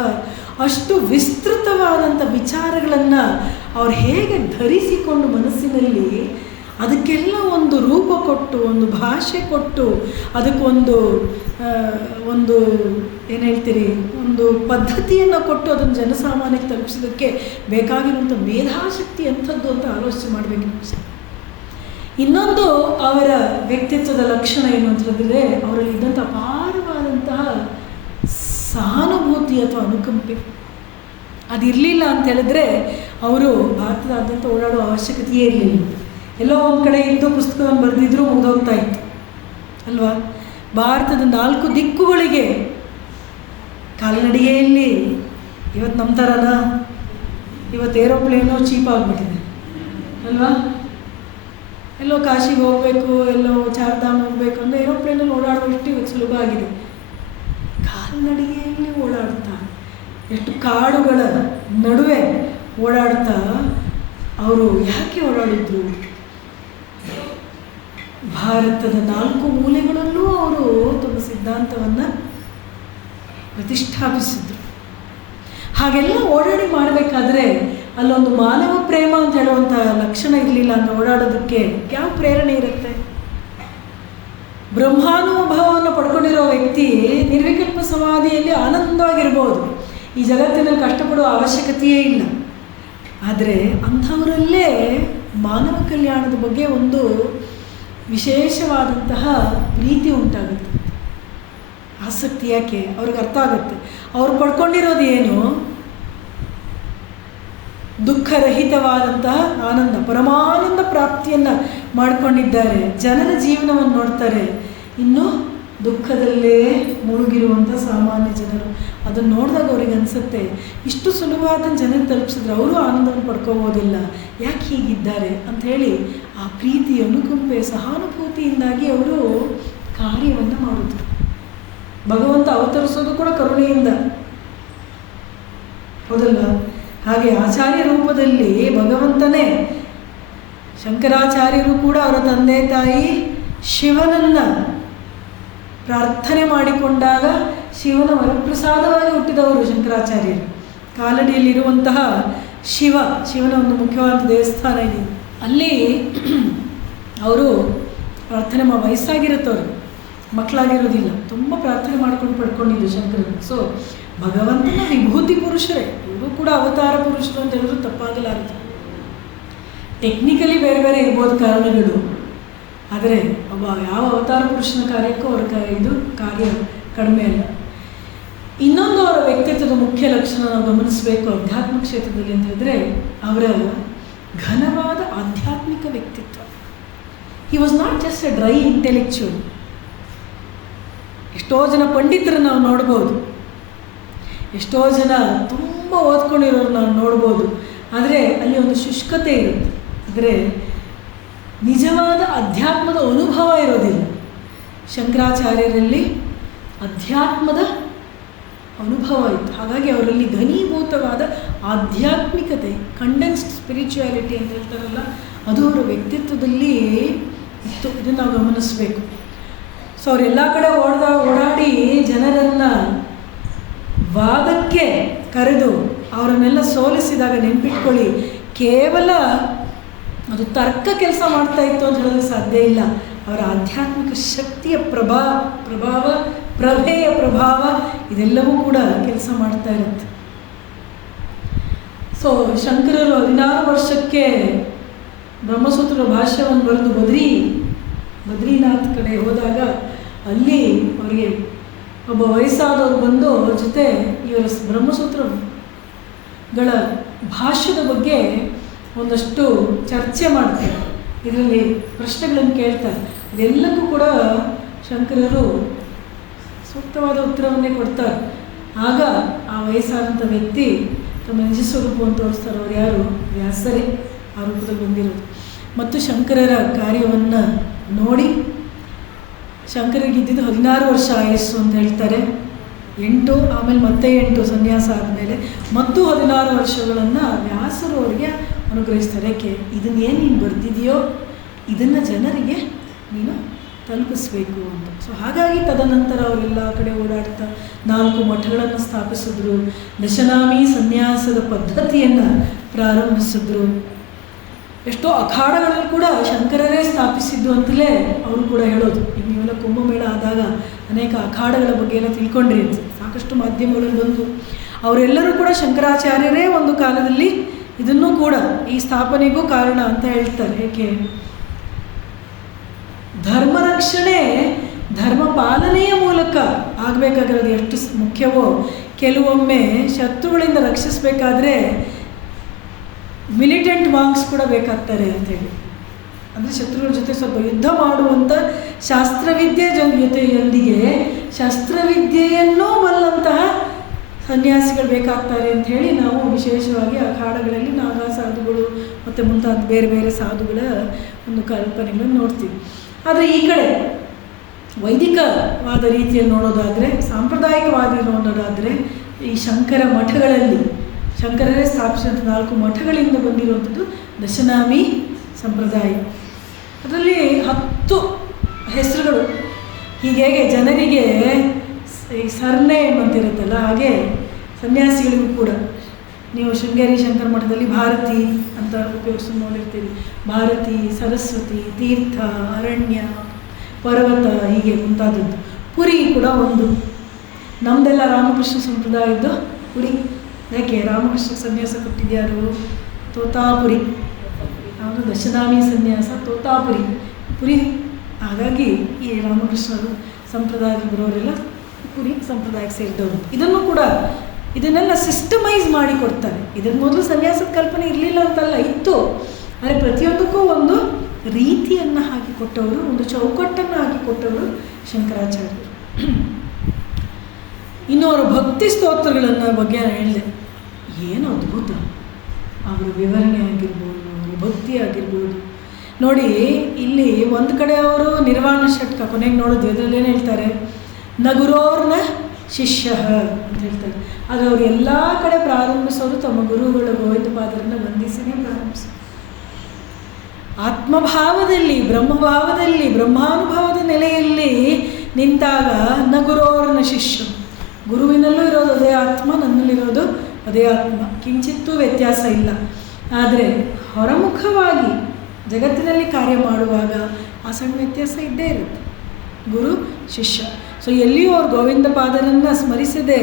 ಅಷ್ಟು ವಿಸ್ತೃತವಾದಂಥ ವಿಚಾರಗಳನ್ನು ಅವ್ರು ಹೇಗೆ ಧರಿಸಿಕೊಂಡು ಮನಸ್ಸಿನಲ್ಲಿ ಅದಕ್ಕೆಲ್ಲ ಒಂದು ರೂಪ ಕೊಟ್ಟು, ಒಂದು ಭಾಷೆ ಕೊಟ್ಟು, ಅದಕ್ಕೊಂದು ಏನು ಹೇಳ್ತೀರಿ, ಒಂದು ಪದ್ಧತಿಯನ್ನು ಕೊಟ್ಟು ಅದನ್ನು ಜನಸಾಮಾನ್ಯಕ್ಕೆ ತಲುಪಿಸೋದಕ್ಕೆ ಬೇಕಾಗಿರುವಂಥ ಮೇಧಾಶಕ್ತಿ ಎಂಥದ್ದು ಅಂತ ಆಲೋಚನೆ ಮಾಡಬೇಕು. ಇನ್ನೊಂದು ಅವರ ವ್ಯಕ್ತಿತ್ವದ ಲಕ್ಷಣ ಏನು ಅಂತ ಹೇಳಿದ್ರೆ, ಅವರಲ್ಲಿ ಇದ್ದಂಥ ಅಪಾರವಾದಂತಹ ಸಹಾನುಭೂತಿ ಅಥವಾ ಅನುಕಂಪೆ. ಅದಿರಲಿಲ್ಲ ಅಂತ ಹೇಳಿದ್ರೆ ಅವರು ಭಾರತದಾದ್ಯಂತ ಓಡಾಡುವ ಅವಶ್ಯಕತೆಯೇ ಇರಲಿಲ್ಲ. ಎಲ್ಲೋ ಒಂದು ಕಡೆ ಇದ್ದು ಪುಸ್ತಕವನ್ನು ಬರೆದಿದ್ರು ಮುಗಿದೋಗ್ತಾ ಇತ್ತು ಅಲ್ವಾ. ಭಾರತದ 4 ದಿಕ್ಕುಗಳಿಗೆ ಕಾಲ್ನಡಿಗೆಯಲ್ಲಿ, ಇವತ್ತು ನಮ್ಮ ಥರನ, ಇವತ್ತು ಏರೋಪ್ಲೇನೋ ಚೀಪ್ ಆಗಿಬಿಟ್ಟಿದೆ ಅಲ್ವಾ. ಎಲ್ಲೋ ಕಾಶಿಗೆ ಹೋಗಬೇಕು, ಎಲ್ಲೋ ಚಾರ್ಧಾಮ್ ಹೋಗಬೇಕು ಅಂದರೆ ಏರೋಪ್ಲೇನಲ್ಲಿ ಓಡಾಡುವಷ್ಟು ಇವತ್ತು ಸುಲಭ ಆಗಿದೆ. ಕಾಲ್ನಡಿಗೆಯಲ್ಲಿ ಓಡಾಡ್ತಾ, ಎಷ್ಟು ಕಾಡುಗಳ ನಡುವೆ ಓಡಾಡ್ತಾ ಅವರು ಯಾಕೆ ಓಡಾಡಿದ್ರು? ಭಾರತದ 4 ಮೂಲೆಗಳಲ್ಲೂ ಅವರು ತಮ್ಮ ಸಿದ್ಧಾಂತವನ್ನು ಪ್ರತಿಷ್ಠಾಪಿಸಿದ್ರು. ಹಾಗೆಲ್ಲ ಓಡಾಡಿ ಮಾಡಬೇಕಾದ್ರೆ ಅಲ್ಲೊಂದು ಮಾನವ ಪ್ರೇಮ ಅಂತ ಹೇಳುವಂಥ ಲಕ್ಷಣ ಇರಲಿಲ್ಲ ಅಂತ ಓಡಾಡೋದಕ್ಕೆ ಯಾವ ಪ್ರೇರಣೆ ಇರುತ್ತೆ? ಬ್ರಹ್ಮಾನುಭವವನ್ನು ಪಡ್ಕೊಂಡಿರೋ ವ್ಯಕ್ತಿ ನಿರ್ವಿಕಲ್ಪ ಸಮಾಧಿಯಲ್ಲಿ ಆನಂದವಾಗಿರ್ಬೋದು, ಈ ಜಗತ್ತಿನಲ್ಲಿ ಕಷ್ಟಪಡುವ ಅವಶ್ಯಕತೆಯೇ ಇಲ್ಲ. ಆದರೆ ಅಂಥವರಲ್ಲೇ ಮಾನವ ಕಲ್ಯಾಣದ ಬಗ್ಗೆ ಒಂದು ವಿಶೇಷವಾದಂತಹ ಪ್ರೀತಿ ಉಂಟಾಗುತ್ತೆ, ಆಸಕ್ತಿ. ಯಾಕೆ? ಅವ್ರಿಗೆ ಅರ್ಥ ಆಗುತ್ತೆ ಅವ್ರು ಪಡ್ಕೊಂಡಿರೋದು ಏನು, ದುಃಖರಹಿತವಾದಂತಹ ಆನಂದ, ಪರಮಾನಂದ ಪ್ರಾಪ್ತಿಯನ್ನು ಮಾಡಿಕೊಂಡಿದ್ದಾರೆ. ಜನರ ಜೀವನವನ್ನು ನೋಡ್ತಾರೆ, ಇನ್ನೂ ದುಃಖದಲ್ಲೇ ಮುಳುಗಿರುವಂಥ ಸಾಮಾನ್ಯ ಜನರು. ಅದನ್ನು ನೋಡಿದಾಗ ಅವ್ರಿಗೆ ಅನಿಸುತ್ತೆ, ಇಷ್ಟು ಸುಲಭವಾದ ಜನರಿಗೆ ತಲುಪಿಸಿದ್ರೆ ಅವರು ಆನಂದವನ್ನು ಪಡ್ಕೋಬೋದಿಲ್ಲ, ಯಾಕೆ ಹೀಗಿದ್ದಾರೆ ಅಂಥೇಳಿ ಆ ಪ್ರೀತಿ, ಅನುಕಂಪೆ, ಸಹಾನುಭೂತಿಯಿಂದಾಗಿ ಅವರು ಕಾರ್ಯವನ್ನು ಮಾಡಿದ್ರು. ಭಗವಂತ ಅವತರಿಸೋದು ಕೂಡ ಕರುಣೆಯಿಂದ, ಹೌದಲ್ಲ? ಹಾಗೆ ಆಚಾರ್ಯ ರೂಪದಲ್ಲಿ ಭಗವಂತನೇ, ಶಂಕರಾಚಾರ್ಯರು ಕೂಡ ಅವರ ತಂದೆ ತಾಯಿ ಶಿವನನ್ನು ಪ್ರಾರ್ಥನೆ ಮಾಡಿಕೊಂಡಾಗ ಶಿವನ ವರಪ್ರಸಾದವಾಗಿ ಹುಟ್ಟಿದವರು ಶಂಕರಾಚಾರ್ಯರು. ಕಾಲಡಿಯಲ್ಲಿರುವಂತಹ ಶಿವನ ಒಂದು ಮುಖ್ಯವಾದ ದೇವಸ್ಥಾನ ಇದೆ. ಅಲ್ಲಿ ಅವರು ಪ್ರಾರ್ಥನೆ ವಯಸ್ಸಾಗಿರುತ್ತವ್ರು, ಮಕ್ಕಳಾಗಿರೋದಿಲ್ಲ, ತುಂಬ ಪ್ರಾರ್ಥನೆ ಮಾಡ್ಕೊಂಡು ಪಡ್ಕೊಂಡಿದ್ದು ಶಂಕರರು. ಸೊ ಭಗವಂತನ ವಿಭೂತಿ ಪುರುಷರೇ, ಇವರು ಕೂಡ ಅವತಾರ ಪುರುಷರು ಅಂತ ಹೇಳಿದ್ರು ತಪ್ಪಾಗಲಾರದು. ಟೆಕ್ನಿಕಲಿ ಬೇರೆ ಬೇರೆ ಇರ್ಬೋದು ಕಾರಣಗಳು, ಆದರೆ ಯಾವ ಅವತಾರ ಪುರುಷನ ಕಾರ್ಯಕ್ಕೂ ಅವ್ರ ಇದು ಕಾರ್ಯ ಕಡಿಮೆ ಅಲ್ಲ. ಇನ್ನೊಂದು ಅವರ ವ್ಯಕ್ತಿತ್ವದ ಮುಖ್ಯ ಲಕ್ಷಣ ನಾವು ಗಮನಿಸಬೇಕು ಆಧ್ಯಾತ್ಮಿಕ ಕ್ಷೇತ್ರದಲ್ಲಿ ಅಂತ ಹೇಳಿದ್ರೆ ಅವರ ಘನವಾದ ಆಧ್ಯಾತ್ಮಿಕ ವ್ಯಕ್ತಿತ್ವ. He was not just A dry intellectual. ಎಷ್ಟೋ ಜನ ಪಂಡಿತರು ನಾವು ನೋಡ್ಬೋದು, ಎಷ್ಟೋ ಜನ ತುಂಬ ಓದ್ಕೊಂಡಿರೋರು ನಾವು ನೋಡ್ಬೋದು, ಆದರೆ ಅಲ್ಲಿ ಒಂದು ಶುಷ್ಕತೆ ಇರುತ್ತೆ. ಆದರೆ ನಿಜವಾದ ಅಧ್ಯಾತ್ಮದ ಅನುಭವ ಇರೋದಿಲ್ಲ. ಶಂಕರಾಚಾರ್ಯರಲ್ಲಿ ಅಧ್ಯಾತ್ಮದ ಅನುಭವ ಇತ್ತು, ಹಾಗಾಗಿ ಅವರಲ್ಲಿ ಘನೀಭೂತವಾದ ಆಧ್ಯಾತ್ಮಿಕತೆ, ಕಂಡೆನ್ಸ್ಡ್ ಸ್ಪಿರಿಚುಯಾಲಿಟಿ ಅಂತ ಹೇಳ್ತಾರಲ್ಲ, ಅದು ಅವರ ವ್ಯಕ್ತಿತ್ವದಲ್ಲಿ ಇತ್ತು. ಇದನ್ನು ನಾವು ಗಮನಿಸಬೇಕು. ಸೊ ಅವರೆಲ್ಲ ಕಡೆ ಓಡಾಡಿ ಜನರನ್ನು ವಾದಕ್ಕೆ ಕರೆದು ಅವರನ್ನೆಲ್ಲ ಸೋಲಿಸಿದಾಗ ನೆನ್ಪಿಟ್ಕೊಳ್ಳಿ, ಕೇವಲ ಅದು ತರ್ಕ ಕೆಲಸ ಮಾಡ್ತಾ ಇತ್ತು ಅಂತ ಹೇಳೋದು ಸಾಧ್ಯ ಇಲ್ಲ. ಅವರ ಆಧ್ಯಾತ್ಮಿಕ ಶಕ್ತಿಯ ಪ್ರಭಾವ ಪ್ರಭೆಯ ಪ್ರಭಾವ ಇದೆಲ್ಲವೂ ಕೂಡ ಕೆಲಸ ಮಾಡ್ತಾ ಇರುತ್ತೆ. ಸೊ ಶಂಕರರು 16 ವರ್ಷಕ್ಕೆ ಬ್ರಹ್ಮಸೂತ್ರದ ಭಾಷ್ಯವನ್ನು ಬರೆದು ಬದ್ರಿನಾಥ್ ಕಡೆ ಹೋದಾಗ ಅಲ್ಲಿ ಅವರಿಗೆ ಒಬ್ಬ ವಯಸ್ಸಾದವರು ಬಂದು ಅವ್ರ ಜೊತೆ ಇವರ ಬ್ರಹ್ಮಸೂತ್ರಗಳ ಭಾಷ್ಯದ ಬಗ್ಗೆ ಒಂದಷ್ಟು ಚರ್ಚೆ ಮಾಡ್ತಾರೆ, ಇದರಲ್ಲಿ ಪ್ರಶ್ನೆಗಳನ್ನು ಕೇಳ್ತಾರೆ. ಇದೆಲ್ಲಕ್ಕೂ ಕೂಡ ಶಂಕರರು ಸೂಕ್ತವಾದ ಉತ್ತರವನ್ನೇ ಕೊಡ್ತಾರೆ. ಆಗ ಆ ವಯಸ್ಸಾದಂಥ ವ್ಯಕ್ತಿ ತಮ್ಮ ನಿಜ ಸ್ವರೂಪವನ್ನು ತೋರಿಸ್ತಾರೆ. ಅವ್ರು ಯಾರು? ವ್ಯಾಸರೇ ಆ ರೂಪದಲ್ಲಿ ಬಂದಿರೋದು. ಮತ್ತು ಶಂಕರರ ಕಾರ್ಯವನ್ನು ನೋಡಿ, ಶಂಕರರಿಗಿದ್ದಿದ್ದು 16 ವರ್ಷ ಆಯಸ್ಸು ಅಂತ ಹೇಳ್ತಾರೆ. 8 ಆಮೇಲೆ ಮತ್ತೆ 8 ಸನ್ಯಾಸ ಆದಮೇಲೆ ಮತ್ತು 16 ವರ್ಷಗಳನ್ನು ವ್ಯಾಸರು ಅವರಿಗೆ ಅನುಗ್ರಹಿಸ್ತಾರೆ. ಯಾಕೆ? ಇದನ್ನೇನು ನೀನು ಬರ್ತಿದೆಯೋ ಇದನ್ನು ಜನರಿಗೆ ನೀನು ತಲುಪಿಸ್ಬೇಕು ಅಂತ. ಸೊ ಹಾಗಾಗಿ ತದನಂತರ ಅವರೆಲ್ಲ ಕಡೆ ಓಡಾಡ್ತಾ 4 ಮಠಗಳನ್ನು ಸ್ಥಾಪಿಸಿದ್ರು, ದಶನಾಮಿ ಸನ್ಯಾಸದ ಪದ್ಧತಿಯನ್ನು ಪ್ರಾರಂಭಿಸಿದ್ರು. ಎಷ್ಟೋ ಅಖಾಡಗಳಲ್ಲಿ ಕೂಡ ಶಂಕರರೇ ಸ್ಥಾಪಿಸಿದ್ದು ಅಂತಲೇ ಅವರು ಕೂಡ ಹೇಳೋದು. ಈಗ ನೀವೆಲ್ಲ ಕುಂಭಮೇಳ ಆದಾಗ ಅನೇಕ ಅಖಾಡಗಳ ಬಗ್ಗೆ ಎಲ್ಲ ತಿಳ್ಕೊಂಡ್ರಿ ಅಂತ ಸಾಕಷ್ಟು ಮಾಧ್ಯಮಗಳಲ್ಲಿ ಬಂದು, ಅವರೆಲ್ಲರೂ ಕೂಡ ಶಂಕರಾಚಾರ್ಯರೇ ಒಂದು ಕಾಲದಲ್ಲಿ ಇದನ್ನೂ ಕೂಡ ಈ ಸ್ಥಾಪನೆಗೂ ಕಾರಣ ಅಂತ ಹೇಳ್ತಾರೆ. ಏಕೆ? ಧರ್ಮ ರಕ್ಷಣೆ ಧರ್ಮ ಪಾಲನೆಯ ಮೂಲಕ ಆಗಬೇಕಾಗಿರೋದು ಎಷ್ಟು ಮುಖ್ಯವೋ, ಕೆಲವೊಮ್ಮೆ ಶತ್ರುಗಳಿಂದ ರಕ್ಷಿಸಬೇಕಾದ್ರೆ ಮಿಲಿಟೆಂಟ್ ಮಾಂಕ್ಸ್ ಕೂಡ ಬೇಕಾಗ್ತಾರೆ ಅಂತೇಳಿ. ಅಂದರೆ ಶತ್ರುಗಳ ಜೊತೆ ಸ್ವಲ್ಪ ಯುದ್ಧ ಮಾಡುವಂಥ ಶಾಸ್ತ್ರವಿದ್ಯೆ ಜೊತೆಯೊಂದಿಗೆ ಶಸ್ತ್ರವಿದ್ಯೆಯನ್ನೂ ಬಲ್ಲಂತಹ ಸನ್ಯಾಸಿಗಳು ಬೇಕಾಗ್ತಾರೆ ಅಂಥೇಳಿ ನಾವು ವಿಶೇಷವಾಗಿ ಅಖಾಡಗಳಲ್ಲಿ ನಾಗಾ ಸಾಧುಗಳು ಮತ್ತು ಮುಂತಾದ ಬೇರೆ ಬೇರೆ ಸಾಧುಗಳ ಒಂದು ಕಲ್ಪನೆಗಳನ್ನು ನೋಡ್ತೀವಿ. ಆದರೆ ಈ ಕಡೆ ವೈದಿಕವಾದ ರೀತಿಯಲ್ಲಿ ನೋಡೋದಾದರೆ, ಸಾಂಪ್ರದಾಯಿಕವಾದಿ ನೋಡೋದಾದರೆ, ಈ ಶಂಕರ ಮಠಗಳಲ್ಲಿ ಶಂಕರರೇ ಸ್ಥಾಪಿಸಿದಂಥ 4 ಮಠಗಳಿಂದ ಬಂದಿರುವಂಥದ್ದು ದಶನಾಮಿ ಸಂಪ್ರದಾಯ. ಅದರಲ್ಲಿ 10 ಹೆಸರುಗಳು. ಹೀಗೆ ಜನರಿಗೆ ಈ ಸರ್ನೇಮ್ ಅಂತಿರುತ್ತಲ್ಲ, ಹಾಗೆ ಸನ್ಯಾಸಿಗಳಿಗೂ ಕೂಡ ನೀವು ಶೃಂಗೇರಿ ಶಂಕರ ಮಠದಲ್ಲಿ ಭಾರತಿ ಅಂತ ಉಪಯೋಗಿಸೋದು ನೋಡಿರ್ತೀರಿ. ಭಾರತಿ, ಸರಸ್ವತಿ, ತೀರ್ಥ, ಅರಣ್ಯ, ಪರ್ವತ, ಹೀಗೆ ಮುಂತಾದದ್ದು. ಪುರಿ ಕೂಡ ಒಂದು. ನಮ್ಮದೆಲ್ಲ ರಾಮಕೃಷ್ಣ ಸಂಪ್ರದಾಯದ್ದು ಪುರಿ. ಯಾಕೆ? ರಾಮಕೃಷ್ಣ ಸನ್ಯಾಸ ಕೊಟ್ಟಿದ್ಯಾರು? ತೋತಾಪುರಿ. ಯಾವುದು? ದಶನಾಮಿ ಸನ್ಯಾಸ ತೋತಾಪುರಿ ಪುರಿ. ಹಾಗಾಗಿ ಈ ರಾಮಕೃಷ್ಣರು ಸಂಪ್ರದಾಯದಲ್ಲಿ ಬರೋರೆಲ್ಲ ಪುರಿ ಸಂಪ್ರದಾಯಕ್ಕೆ ಸೇರಿದವರು. ಇದನ್ನು ಕೂಡ ಇದನ್ನೆಲ್ಲ ಸಿಸ್ಟಮೈಸ್ ಮಾಡಿ ಕೊಡ್ತಾರೆ. ಇದಕ್ಕೆ ಮೊದಲು ಸನ್ಯಾಸದ ಕಲ್ಪನೆ ಇರಲಿಲ್ಲ ಅಂತಲ್ಲ, ಇತ್ತು. ಆದರೆ ಪ್ರತಿಯೊಂದಕ್ಕೂ ಒಂದು ರೀತಿಯನ್ನು ಹಾಕಿಕೊಟ್ಟವರು, ಒಂದು ಚೌಕಟ್ಟನ್ನು ಹಾಕಿಕೊಟ್ಟವರು ಶಂಕರಾಚಾರ್ಯರು. ಇನ್ನು ಅವರ ಭಕ್ತಿ ಸ್ತೋತ್ರಗಳನ್ನು ಬಗ್ಗೆ ನಾನು ಹೇಳಿದೆ, ಏನು ಅದ್ಭುತ ಅವರ ವಿವರಣೆ ಆಗಿರ್ಬೋದು, ಅವರ ಭಕ್ತಿ ಆಗಿರ್ಬೋದು. ನೋಡಿ, ಇಲ್ಲಿ ಒಂದು ಕಡೆ ಅವರು ನಿರ್ವಾಣ ಷಟ್ಕ ಕೊನೆಗೆ ನೋಡಿದ್ವಿ, ಅದರಲ್ಲಿ ಏನು ಹೇಳ್ತಾರೆ? ನಗುರೋರ್ನ ಶಿಷ್ಯ ಅಂತ ಹೇಳ್ತಾರೆ. ಆದರೆ ಅವರು ಎಲ್ಲ ಕಡೆ ಪ್ರಾರಂಭಿಸೋರು ತಮ್ಮ ಗುರುಗಳ ಗೋವಿಂದ ಪಾದರನ್ನು ವಂದಿಸಿನೇ ಪ್ರಾರಂಭಿಸೋರು. ಆತ್ಮಭಾವದಲ್ಲಿ, ಬ್ರಹ್ಮಭಾವದಲ್ಲಿ, ಬ್ರಹ್ಮಾನುಭವದ ನೆಲೆಯಲ್ಲಿ ನಿಂತಾಗ ನಗುರೋರ್ನ ಶಿಷ್ಯ. ಗುರುವಿನಲ್ಲೂ ಇರೋದು ಅದೇ ಆತ್ಮ, ನನ್ನಲ್ಲಿರೋದು ಅದೇ ಆತ್ಮ, ಕಿಂಚಿತ್ತೂ ವ್ಯತ್ಯಾಸ ಇಲ್ಲ. ಆದರೆ ಹೊರಮುಖವಾಗಿ ಜಗತ್ತಿನಲ್ಲಿ ಕಾರ್ಯ ಮಾಡುವಾಗ ಆ ಸಣ್ಣ ವ್ಯತ್ಯಾಸ ಇದ್ದೇ ಇರುತ್ತೆ. ಗುರು ಶಿಷ್ಯ. ಸೊ ಎಲ್ಲಿಯೂ ಅವ್ರು ಗೋವಿಂದ ಪಾದರನ್ನು ಸ್ಮರಿಸದೆ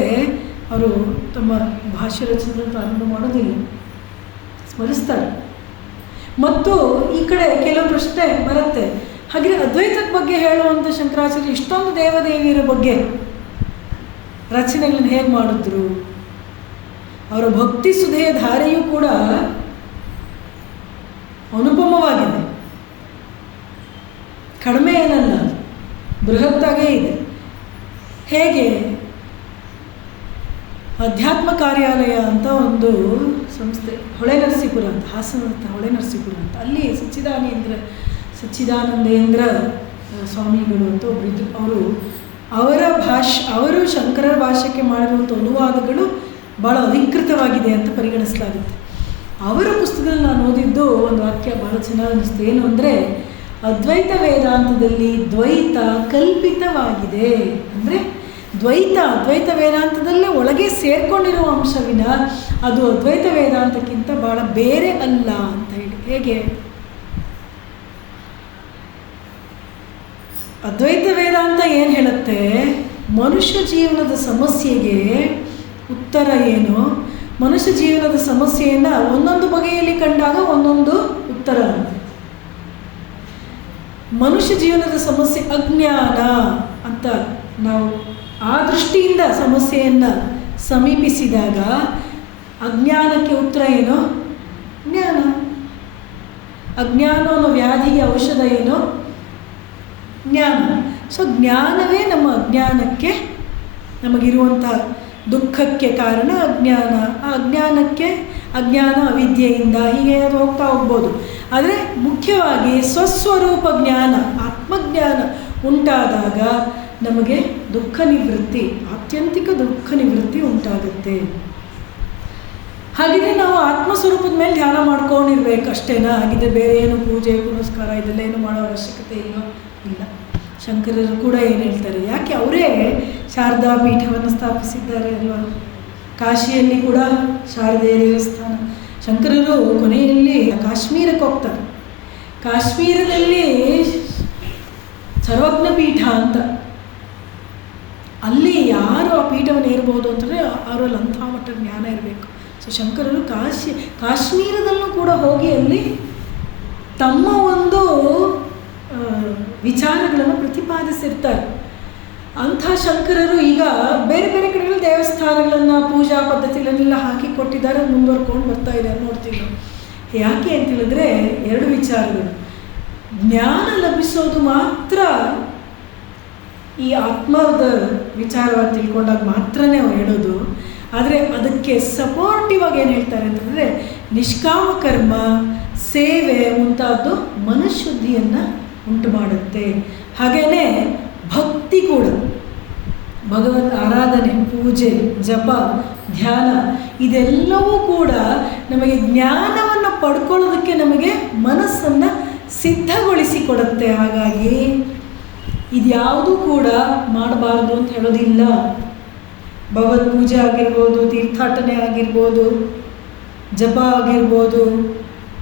ಅವರು ತಮ್ಮ ಭಾಷ್ಯ ರಚನೆ ಪ್ರಾರಂಭ ಮಾಡೋದಿಲ್ಲ, ಸ್ಮರಿಸ್ತಾರೆ. ಮತ್ತು ಈ ಕಡೆ ಕೆಲವು ಪ್ರಶ್ನೆ ಬರುತ್ತೆ, ಹಾಗೆ ಅದ್ವೈತದ ಬಗ್ಗೆ ಹೇಳುವಂಥ ಶಂಕರಾಚಾರ್ಯ ಇಷ್ಟೊಂದು ದೇವದೇವಿಯರ ಬಗ್ಗೆ ರಚನೆಗಳನ್ನು ಹೇಗೆ ಮಾಡಿದ್ರು? ಅವರ ಭಕ್ತಿ ಸುಧೆಯ ಧಾರೆಯೂ ಕೂಡ ಅನುಪಮವಾಗಿದೆ, ಕಡಿಮೆ ಏನಲ್ಲ, ಬೃಹತ್ತಾಗೇ ಇದೆ. ಹೇಗೆ? ಅಧ್ಯಾತ್ಮ ಕಾರ್ಯಾಲಯ ಅಂತ ಒಂದು ಸಂಸ್ಥೆ, ಹೊಳೆ ನರಸೀಪುರ ಅಂತ, ಹಾಸನ ಹೊಳೆ ನರಸೀಪುರ ಅಂತ, ಅಲ್ಲಿ ಸಚ್ಚಿದಾನಂದೇಂದ್ರ ಸ್ವಾಮಿಗಳು ಅಂತ ಒಬ್ಬರಿದ್ದರು. ಅವರು ಶಂಕರರ ಭಾಷೆಗೆ ಮಾಡಿರುವಂಥ ಅನುವಾದಗಳು ಭಾಳ ಅಧಿಕೃತವಾಗಿದೆ ಅಂತ ಪರಿಗಣಿಸಲಾಗುತ್ತೆ. ಅವರ ಪುಸ್ತಕದಲ್ಲಿ ನಾನು ಓದಿದ್ದು ಒಂದು ವಾಕ್ಯ ಭಾಳ ಚೆನ್ನಾಗಿ ಅನಿಸ್ತು. ಏನು ಅಂದರೆ, ಅದ್ವೈತ ವೇದಾಂತದಲ್ಲಿ ದ್ವೈತ ಕಲ್ಪಿತವಾಗಿದೆ. ಅಂದರೆ ಅದ್ವೈತ ವೇದಾಂತದಲ್ಲೇ ಒಳಗೆ ಸೇರ್ಕೊಂಡಿರುವ ಅಂಶವಿನ ಅದು ಅದ್ವೈತ ವೇದಾಂತಕ್ಕಿಂತ ಭಾಳ ಬೇರೆ ಅಲ್ಲ ಅಂತ ಹೇಳಿ. ಹೇಗೆ? ಅದ್ವೈತ ವೇದಾಂತ ಏನು ಹೇಳುತ್ತೆ? ಮನುಷ್ಯ ಜೀವನದ ಸಮಸ್ಯೆಗೆ ಉತ್ತರ ಏನು, ಮನುಷ್ಯ ಜೀವನದ ಸಮಸ್ಯೆಯನ್ನು ಒಂದೊಂದು ಬಗೆಯಲ್ಲಿ ಕಂಡಾಗ ಒಂದೊಂದು ಉತ್ತರ ಅಂತ. ಮನುಷ್ಯ ಜೀವನದ ಸಮಸ್ಯೆ ಅಜ್ಞಾನ ಅಂತ ನಾವು ಆ ದೃಷ್ಟಿಯಿಂದ ಸಮಸ್ಯೆಯನ್ನು ಸಮೀಪಿಸಿದಾಗ ಅಜ್ಞಾನಕ್ಕೆ ಉತ್ತರ ಏನು? ಜ್ಞಾನ. ಅಜ್ಞಾನ ಅನ್ನೋ ವ್ಯಾಧಿಗೆ ಔಷಧ ಏನು? ಜ್ಞಾನ. ಸೊ ಜ್ಞಾನವೇ ನಮ್ಮ ಅಜ್ಞಾನಕ್ಕೆ, ನಮಗಿರುವಂಥ ದುಃಖಕ್ಕೆ ಕಾರಣ ಅಜ್ಞಾನ. ಆ ಅಜ್ಞಾನ ಅವಿದ್ಯೆಯಿಂದ ಹೀಗೆ ಹೋಗ್ತಾ ಹೋಗ್ಬೋದು. ಆದರೆ ಮುಖ್ಯವಾಗಿ ಸ್ವಸ್ವರೂಪ ಜ್ಞಾನ, ಆತ್ಮಜ್ಞಾನ ಉಂಟಾದಾಗ ನಮಗೆ ದುಃಖ ನಿವೃತ್ತಿ, ಆತ್ಯಂತಿಕ ದುಃಖ ನಿವೃತ್ತಿ ಉಂಟಾಗುತ್ತೆ. ಹಾಗಿದ್ರೆ ನಾವು ಆತ್ಮಸ್ವರೂಪದ ಮೇಲೆ ಧ್ಯಾನ ಮಾಡ್ಕೊಂಡಿರ್ಬೇಕು ಅಷ್ಟೇನಾ? ಹಾಗಿದ್ರೆ ಬೇರೆ ಏನು ಪೂಜೆ ಪುನಸ್ಕಾರ ಇದೆಲ್ಲ ಏನು ಮಾಡೋ ಅವಶ್ಯಕತೆ ಇಲ್ಲ. ಶಂಕರರು ಕೂಡ ಏನು ಹೇಳ್ತಾರೆ? ಯಾಕೆ ಅವರೇ ಶಾರದಾ ಪೀಠವನ್ನು ಸ್ಥಾಪಿಸಿದ್ದಾರೆ ಅಲ್ವಾ? ಕಾಶಿಯಲ್ಲಿ ಕೂಡ ಶಾರದೆಯ ದೇವಸ್ಥಾನ. ಶಂಕರರು ಕೊನೆಯಲ್ಲಿ ಕಾಶ್ಮೀರಕ್ಕೆ ಹೋಗ್ತಾರೆ. ಕಾಶ್ಮೀರದಲ್ಲಿ ಸರ್ವಜ್ಞ ಪೀಠ ಅಂತ, ಅಲ್ಲಿ ಯಾರು ಆ ಪೀಠವನ್ನು ಏರ್ಬೋದು ಅಂತಂದರೆ ಅವರಲ್ಲಿ ಅಂಥ ಮಟ್ಟದ ಜ್ಞಾನ ಇರಬೇಕು. ಸೊ ಶಂಕರರು ಕಾಶ್ಮೀರದಲ್ಲೂ ಕೂಡ ಹೋಗಿ ಅಲ್ಲಿ ತಮ್ಮ ಒಂದು ವಿಚಾರಗಳನ್ನು ಪ್ರತಿಪಾದಿಸಿರ್ತಾರೆ. ಅಂಥ ಶಂಕರರು ಈಗ ಬೇರೆ ಬೇರೆ ಕಡೆಗಳಲ್ಲಿ ದೇವಸ್ಥಾನಗಳನ್ನು, ಪೂಜಾ ಪದ್ಧತಿಗಳನ್ನೆಲ್ಲ ಹಾಕಿ ಕೊಟ್ಟಿದ್ದಾರೆ, ಮುಂದುವರ್ಕೊಂಡು ಬರ್ತಾ ಇದ್ದಾರೆ, ನೋಡ್ತೀವಿ ನಾವು. ಯಾಕೆ ಅಂತ ಹೇಳಿದ್ರೆ ಎರಡು ವಿಚಾರಗಳು. ಜ್ಞಾನ ಲಭಿಸೋದು ಮಾತ್ರ ಈ ಆತ್ಮದ ವಿಚಾರವಾಗಿ ತಿಳ್ಕೊಂಡಾಗ ಮಾತ್ರನೇ ಅವ್ರು ಹೇಳೋದು. ಆದರೆ ಅದಕ್ಕೆ ಸಪೋರ್ಟಿವ್ ಆಗಿ ಏನು ಹೇಳ್ತಾರೆ ಅಂತಂದರೆ, ನಿಷ್ಕಾಮ ಕರ್ಮ, ಸೇವೆ ಮುಂತಾದ್ದು ಮನಃಶುದ್ಧಿಯನ್ನು ಉಂಟು ಮಾಡುತ್ತೆ. ಹಾಗೆಯೇ ಭಕ್ತಿ ಕೂಡ, ಭಗವತ್ ಆರಾಧನೆ, ಪೂಜೆ, ಜಪ, ಧ್ಯಾನ ಇದೆಲ್ಲವೂ ಕೂಡ ನಮಗೆ ಜ್ಞಾನವನ್ನು ಪಡ್ಕೊಳ್ಳೋದಕ್ಕೆ ನಮಗೆ ಮನಸ್ಸನ್ನು ಸಿದ್ಧಗೊಳಿಸಿಕೊಡುತ್ತೆ. ಹಾಗಾಗಿ ಇದ್ಯಾವುದೂ ಕೂಡ ಮಾಡಬಾರ್ದು ಅಂತ ಹೇಳೋದಿಲ್ಲ. ಭಗವತ್ ಪೂಜೆ ಆಗಿರ್ಬೋದು, ತೀರ್ಥಾಟನೆ ಆಗಿರ್ಬೋದು, ಜಪ ಆಗಿರ್ಬೋದು,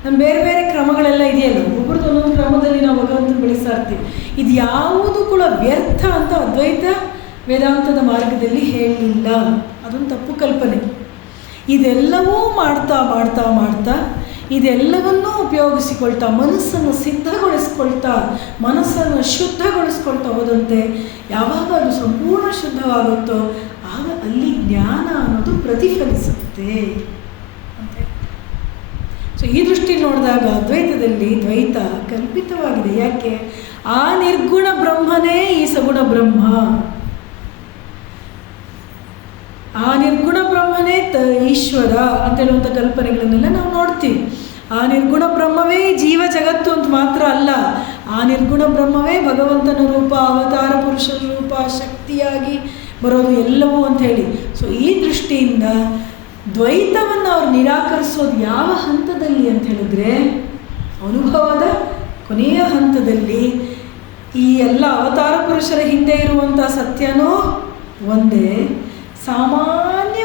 ನಮ್ಮ ಬೇರೆ ಬೇರೆ ಕ್ರಮಗಳೆಲ್ಲ ಇದೆಯಲ್ಲ, ಒಬ್ಬರದ್ದು ಒಂದೊಂದು ಕ್ರಮದಲ್ಲಿ ನಾವು ಭಗವಂತನ ಬೆಳೆಸ್ತಾ ಇರ್ತೀವಿ. ಇದು ಯಾವುದು ಕೂಡ ವ್ಯರ್ಥ ಅಂತ ಅದ್ವೈತ ವೇದಾಂತದ ಮಾರ್ಗದಲ್ಲಿ ಹೇಳಲಿಲ್ಲ. ಅದೊಂದು ತಪ್ಪು ಕಲ್ಪನೆ. ಇದೆಲ್ಲವೂ ಮಾಡ್ತಾ ಮಾಡ್ತಾ ಮಾಡ್ತಾ ಇದೆಲ್ಲವನ್ನೂ ಉಪಯೋಗಿಸಿಕೊಳ್ತಾ, ಮನಸ್ಸನ್ನು ಸಿದ್ಧಗೊಳಿಸ್ಕೊಳ್ತಾ, ಮನಸ್ಸನ್ನು ಶುದ್ಧಗೊಳಿಸ್ಕೊಳ್ತಾ ಹೋದಂತೆ ಯಾವಾಗ ಅದು ಸಂಪೂರ್ಣ ಶುದ್ಧವಾಗುತ್ತೋ ಆಗ ಅಲ್ಲಿ ಜ್ಞಾನ ಅನ್ನೋದು ಪ್ರತಿಫಲಿಸುತ್ತೆ ಅಂತ. ಸೊ ಈ ದೃಷ್ಟಿ ನೋಡಿದಾಗ ಅದ್ವೈತದಲ್ಲಿ ದ್ವೈತ ಕಲ್ಪಿತವಾಗಿದೆ. ಯಾಕೆ? ಆ ನಿರ್ಗುಣ ಬ್ರಹ್ಮನೇ ಈ ಸಗುಣ ಬ್ರಹ್ಮ, ಆ ನಿರ್ಗುಣ ಬ್ರಹ್ಮನೇ ಈಶ್ವರ ಅಂತ ಹೇಳುವಂಥ ಕಲ್ಪನೆಗಳನ್ನೆಲ್ಲ ನಾವು ನೋಡ್ತೀವಿ. ಆ ನಿರ್ಗುಣ ಬ್ರಹ್ಮವೇ ಜೀವ ಜಗತ್ತು ಅಂತ ಮಾತ್ರ ಅಲ್ಲ, ಆ ನಿರ್ಗುಣ ಬ್ರಹ್ಮವೇ ಭಗವಂತನ ರೂಪ, ಅವತಾರ ಪುರುಷನ ರೂಪ, ಶಕ್ತಿಯಾಗಿ ಬರೋದು ಎಲ್ಲವೂ ಅಂಥೇಳಿ. ಸೊ ಈ ದೃಷ್ಟಿಯಿಂದ ದ್ವೈತವನ್ನು ಅವ್ರು ನಿರಾಕರಿಸೋದು ಯಾವ ಹಂತದಲ್ಲಿ ಅಂತ ಹೇಳಿದ್ರೆ, ಅನುಭವದ ಕೊನೆಯ ಹಂತದಲ್ಲಿ. ಈ ಎಲ್ಲ ಅವತಾರ ಪುರುಷರ ಹಿಂದೆ ಇರುವಂಥ ಸತ್ಯನೂ ಒಂದೇ, ಸಾಮಾನ್ಯ